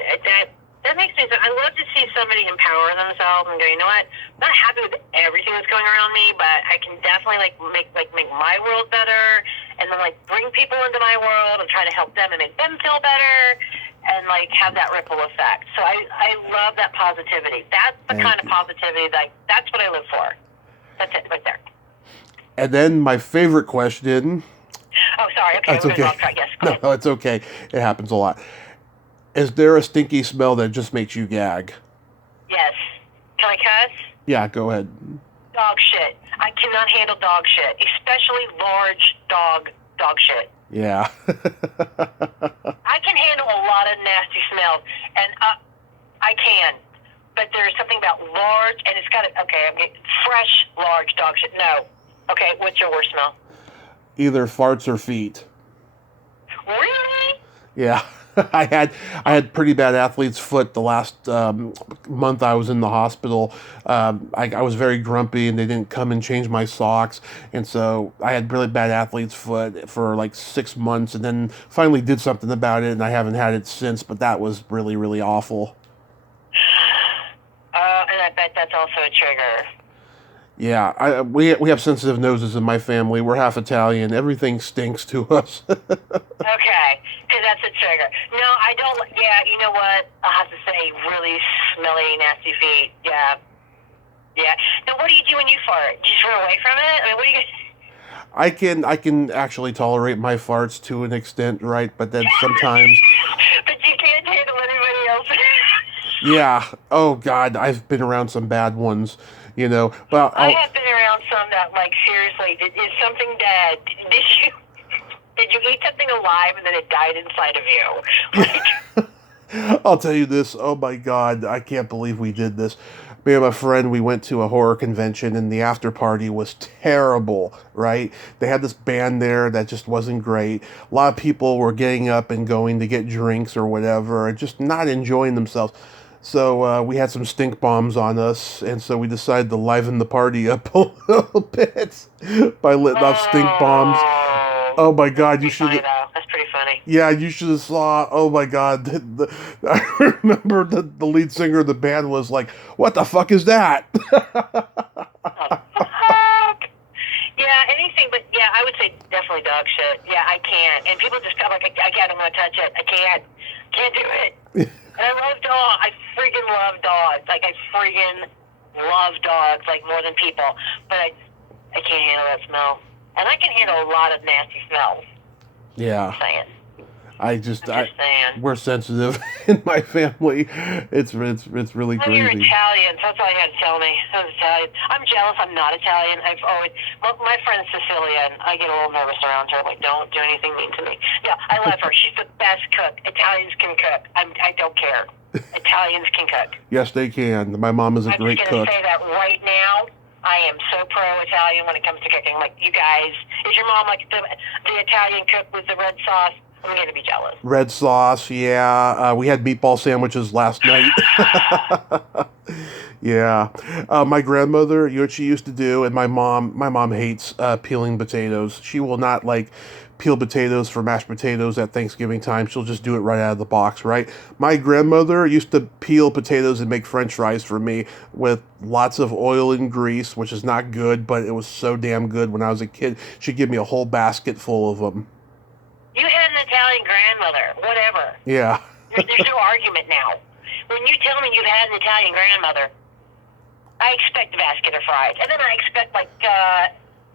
that makes me, I love to see somebody empower themselves and go, you know what, I'm not happy with everything that's going around me, but I can definitely make my world better, and then bring people into my world and try to help them and make them feel better, and have that ripple effect. So I love that positivity. That's the kind of positivity that's what I live for. That's it right there. And then my favorite question. Oh, sorry. Okay, that's okay. Off track. Yes, go ahead. No, it's okay. It happens a lot. Is there a stinky smell that just makes you gag? Yes. Can I cuss? Yeah, go ahead. Dog shit. I cannot handle dog shit, especially large dog shit. Yeah. I can handle a lot of nasty smells, and I can. But there's something about large, and it's got to, I'm getting fresh, large dog shit. No. Okay, what's your worst smell? Either farts or feet. Really? Yeah. I had pretty bad athlete's foot the last month I was in the hospital. I was very grumpy and they didn't come and change my socks. And so I had really bad athlete's foot for 6 months and then finally did something about it and I haven't had it since. But that was really, really awful. And I bet that's also a trigger. Yeah, we have sensitive noses in my family. We're half Italian. Everything stinks to us. Okay, because that's a trigger. No, I don't. Yeah, you know what? I'll have to say, really smelly, nasty feet. Yeah. Now, what do you do when you fart? Do you just run away from it? I mean, what do you? I can actually tolerate my farts to an extent, right? But then sometimes. But you can't handle anybody else. Yeah. Oh God, I've been around some bad ones. You know, but I have been around some that, seriously, is something dead? Did you eat something alive and then it died inside of you? I'll tell you this. Oh my God, I can't believe we did this. Me and my friend, we went to a horror convention and the after party was terrible, right? They had this band there that just wasn't great. A lot of people were getting up and going to get drinks or whatever and just not enjoying themselves. So we had some stink bombs on us, and so we decided to liven the party up a little bit by letting off stink bombs. Oh my God, you should. That's pretty funny. Yeah, you should have saw. Oh my God, I remember the lead singer of the band was like, "What the fuck is that?" Yeah, anything, but yeah, I would say definitely dog shit. Yeah, I can't. And people just come I can't. I'm gonna touch it. I can't do it. And I love dogs. I freaking love dogs. I freaking love dogs, more than people. But I can't handle that smell. And I can handle a lot of nasty smells. Yeah. I'm saying. I'm just saying. We're sensitive in my family. It's really crazy. You're Italian, so that's all you had to tell me. I was Italian. I'm jealous I'm not Italian. I've always, my friend's Sicilian. I get a little nervous around her. Don't do anything mean to me. Yeah, I love her. She's the best cook. Italians can cook. I don't care. Italians can cook. Yes, they can. My mom is a great cook. I'm just going to say that right now. I am so pro-Italian when it comes to cooking. You guys, is your mom the Italian cook with the red sauce? I'm going to be jealous. Red sauce, yeah. We had meatball sandwiches last night. Yeah. My grandmother, you know what she used to do, and my mom hates peeling potatoes. She will not peel potatoes for mashed potatoes at Thanksgiving time. She'll just do it right out of the box, right? My grandmother used to peel potatoes and make French fries for me with lots of oil and grease, which is not good, but it was so damn good when I was a kid. She'd give me a whole basket full of them. You had an Italian grandmother, whatever. Yeah. There's no argument now. When you tell me you've had an Italian grandmother, I expect a basket of fries. And then I expect, like,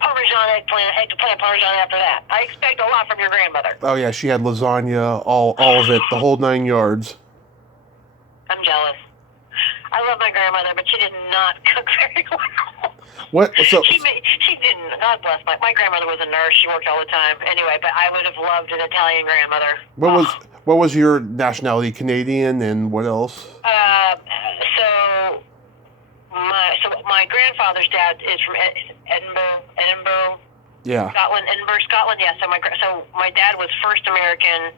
Parmesan eggplant Parmesan after that. I expect a lot from your grandmother. Oh, yeah, she had lasagna, all of it, the whole 9 yards. I'm jealous. I love my grandmother, but she did not cook very well. What? So she didn't. God bless my grandmother was a nurse. She worked all the time. Anyway, but I would have loved an Italian grandmother. What was your nationality? Canadian, and what else? So my grandfather's dad is from Edinburgh, Yeah. Scotland. Yeah. So my dad was first American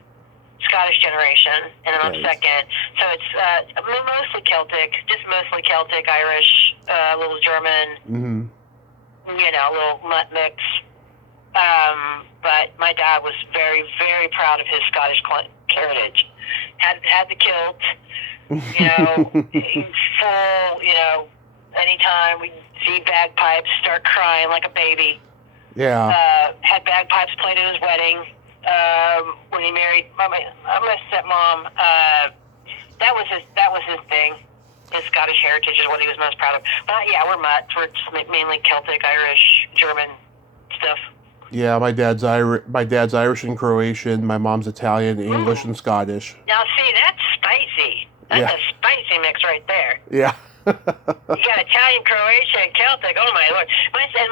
Scottish generation, and then I'm second. So it's mostly Celtic, Irish, a little German. Mm-hmm. You know, a little mutt mix. But my dad was very, very proud of his Scottish heritage. Had the kilt, you know, full, you know, anytime we see bagpipes, start crying like a baby. Yeah. Had bagpipes played at his wedding. When he married my stepmom, that was his thing. His Scottish heritage is what he was most proud of. But yeah, we're mutts. We're just mainly Celtic, Irish, German stuff. Yeah, my dad's Irish and Croatian. My mom's Italian, English, and Scottish. Now, see, that's spicy. That's a spicy mix right there. Yeah. You got Italian, Croatian, and Celtic. Oh my lord! My son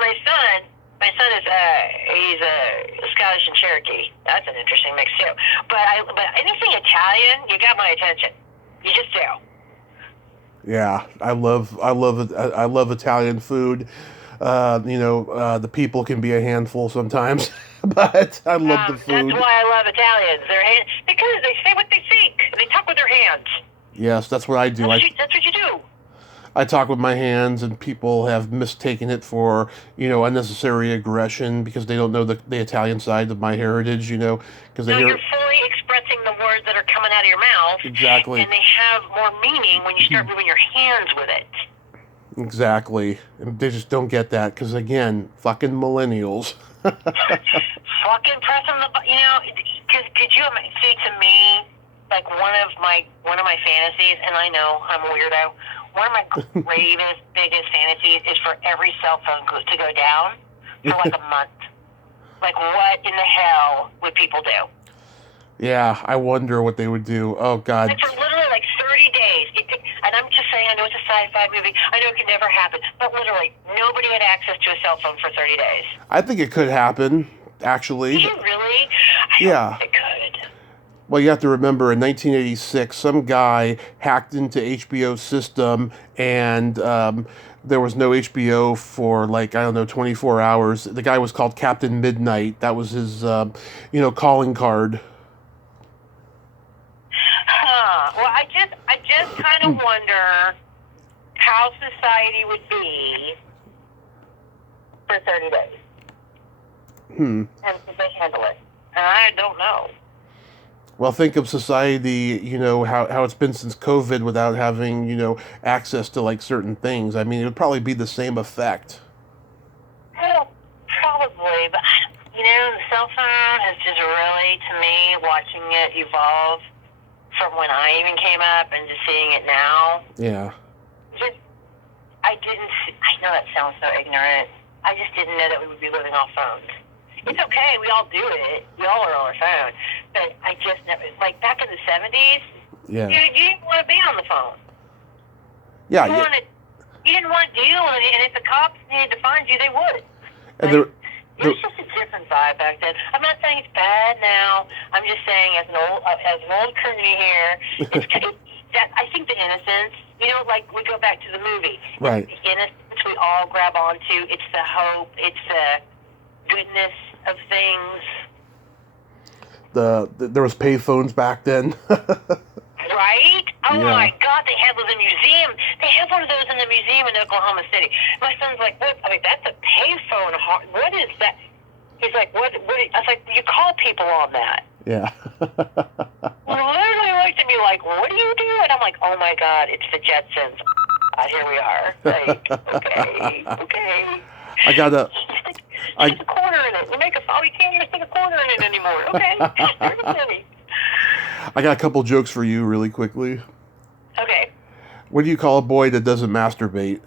is he's Scottish and Cherokee. That's an interesting mix too. But anything Italian, you got my attention. You just do. Yeah, I love Italian food. The people can be a handful sometimes, but I love the food. That's why I love Italians. Because they say what they think. They talk with their hands. Yes, that's what I do. That's what you do. I talk with my hands, and people have mistaken it for, unnecessary aggression because they don't know the Italian side of my heritage, because you're fully expressing the words that are coming out of your mouth. Exactly. And they have more meaning when you start moving your hands with it. Exactly. And they just don't get that because, again, fucking millennials. Fucking press them could you see, to me, like one of my fantasies, and I know I'm a weirdo, one of my gravest, biggest fantasies is for every cell phone to go down for like a month. Like, what in the hell would people do? Yeah, I wonder what they would do. Oh, God. And for literally like 30 days. And I'm just saying, I know it's a sci-fi movie. I know it could never happen. But literally, nobody had access to a cell phone for 30 days. I think it could happen, actually. Do you really? I don't think it could. Well, you have to remember, in 1986, some guy hacked into HBO's system, and there was no HBO for, 24 hours. The guy was called Captain Midnight. That was his, calling card. Well, I just kind of wonder how society would be for 30 days. And if they handle it. And I don't know. Well, think of society, how it's been since COVID without having, access to, certain things. I mean, it would probably be the same effect. Well, probably. But, the cell phone is just really, to me, watching it evolve from when I even came up and just seeing it now. Yeah. I know that sounds so ignorant. I just didn't know that we would be living off phones. It's okay, we all do it. We all are on our phone. But I just never, back in the 70s, you didn't want to be on the phone. Yeah. You didn't want to deal with it, and if the cops needed to find you, they would. And it was just a different vibe back then. I'm not saying it's bad now. I'm just saying, as an old courtesy here, I think the innocence, we go back to the movie. Right. The innocence we all grab onto. It's the hope. It's the goodness of things. There was payphones back then. Right? Oh my God, they have those in the museum. They have one of those in the museum in Oklahoma City. My son's like, what? I mean, that's a payphone. What is that? He's like, what? I was like, you call people on that. Yeah. He literally looked at me like, what do you do? And I'm like, oh my God, it's the Jetsons. Here we are. Like, okay. I gotta. Stick a quarter in it. You make you can't even stick a quarter in it anymore. Okay. There's a penny. I got a couple jokes for you really quickly. Okay. What do you call a boy that doesn't masturbate?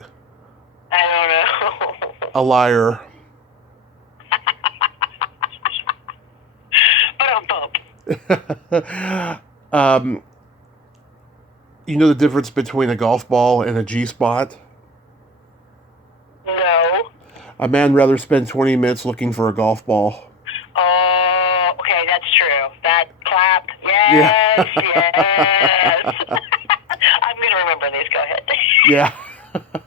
I don't know. A liar. But I'm bummed. You know the difference between a golf ball and a G-spot? No. A man rather spend 20 minutes looking for a golf ball. Oh, okay, that's true. That clap. Yes, yes. I'm going to remember these. Go ahead. Yeah.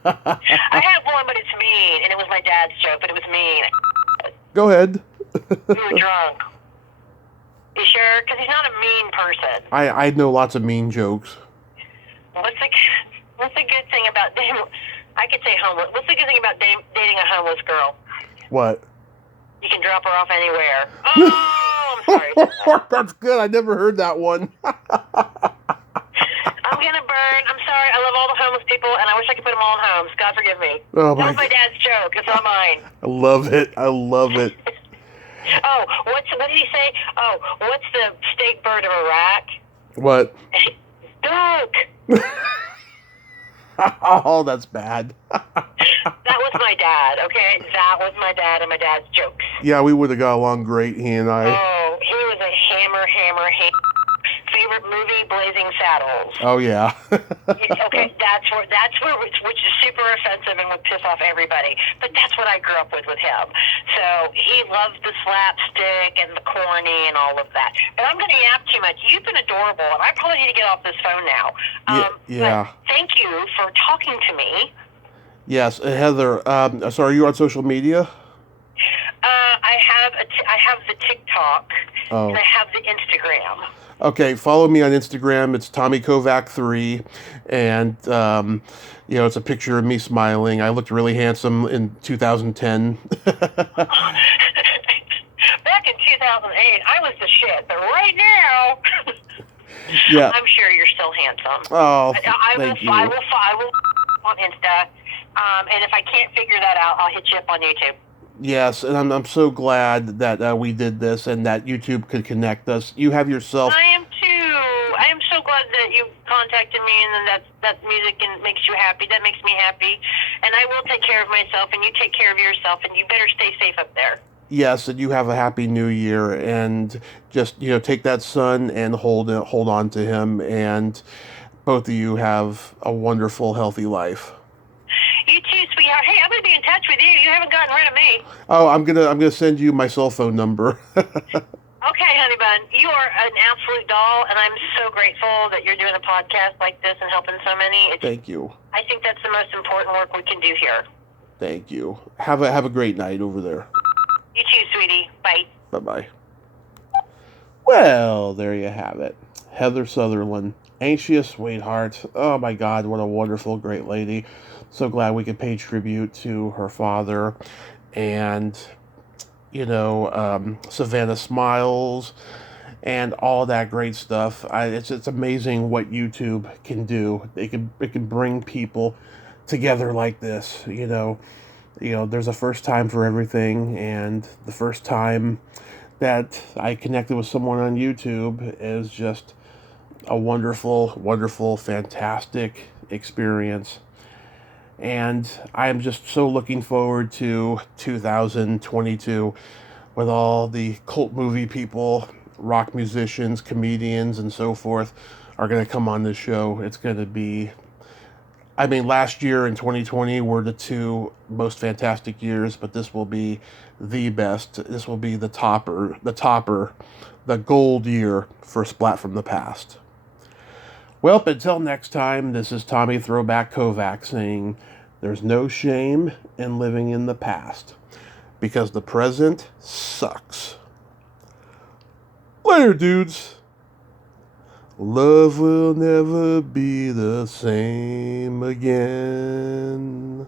I have one, but it's mean, and it was my dad's joke, but it was mean. Go ahead. You were drunk. You sure? Because he's not a mean person. I know lots of mean jokes. What's the good thing about I could say homeless. What's the good thing about dating a homeless girl? What? You can drop her off anywhere. Oh, I'm sorry. That's good. I never heard that one. I'm gonna burn. I'm sorry. I love all the homeless people, and I wish I could put them all in homes. God forgive me. Oh that was my dad's joke. It's not mine. I love it. I love it. Oh, what did he say? Oh, what's the state bird of Iraq? What? Duck. Oh, that's bad. That was my dad, okay? That was my dad and my dad's jokes. Yeah, we would have got along great, he and I. Oh, he was a hammer. Favorite movie, Blazing Saddles. Oh, yeah. Okay, that's where which is super offensive and would piss off everybody. But that's what I grew up with him. So he loved the slapstick and the corny and all of that. But I'm going to yap too much. You've been adorable, and I probably need to get off this phone now. Yeah. But thank you for talking to me. Yes, Heather. So are you on social media? I have the TikTok, and I have the Instagram. Okay, follow me on Instagram. It's Tommy Kovac 3, and it's a picture of me smiling. I looked really handsome in 2010. Back in 2008, I was the shit, but right now, yeah, I'm sure you're still handsome. Oh, thank you. I will on Insta, and if I can't figure that out, I'll hit you up on YouTube. Yes, and I'm so glad that we did this and that YouTube could connect us. You have yourself. I am too. I am so glad that you contacted me, and then that music makes you happy. That makes me happy, and I will take care of myself, and you take care of yourself, and you better stay safe up there. Yes, and you have a happy new year, and just take that son and hold on to him, and both of you have a wonderful, healthy life. You too, sweetheart. Hey, I'm gonna be in touch with you. You haven't gotten rid of me. Oh, I'm gonna send you my cell phone number. Okay, honey bun. You are an absolute doll, and I'm so grateful that you're doing a podcast like this and helping so many. Thank you. I think that's the most important work we can do here. Thank you. Have a great night over there. You too, sweetie. Bye. Bye-bye. Well, there you have it. Heather Sutherland. Ain't she a sweetheart? Oh my God, what a wonderful, great lady. So glad we could pay tribute to her father. And, Savannah Smiles and all that great stuff. It's amazing what YouTube can do. It can bring people together like this. There's a first time for everything, and the first time that I connected with someone on YouTube is just a wonderful, wonderful, fantastic experience. And I am just so looking forward to 2022 with all the cult movie people, rock musicians, comedians, and so forth are going to come on this show. It's going to be, last year and 2020 were the two most fantastic years, but this will be the best. This will be the topper, the gold year for Splat from the past. Well, until next time, this is Tommy Throwback Kovac saying, there's no shame in living in the past, because the present sucks. Later, dudes. Love will never be the same again.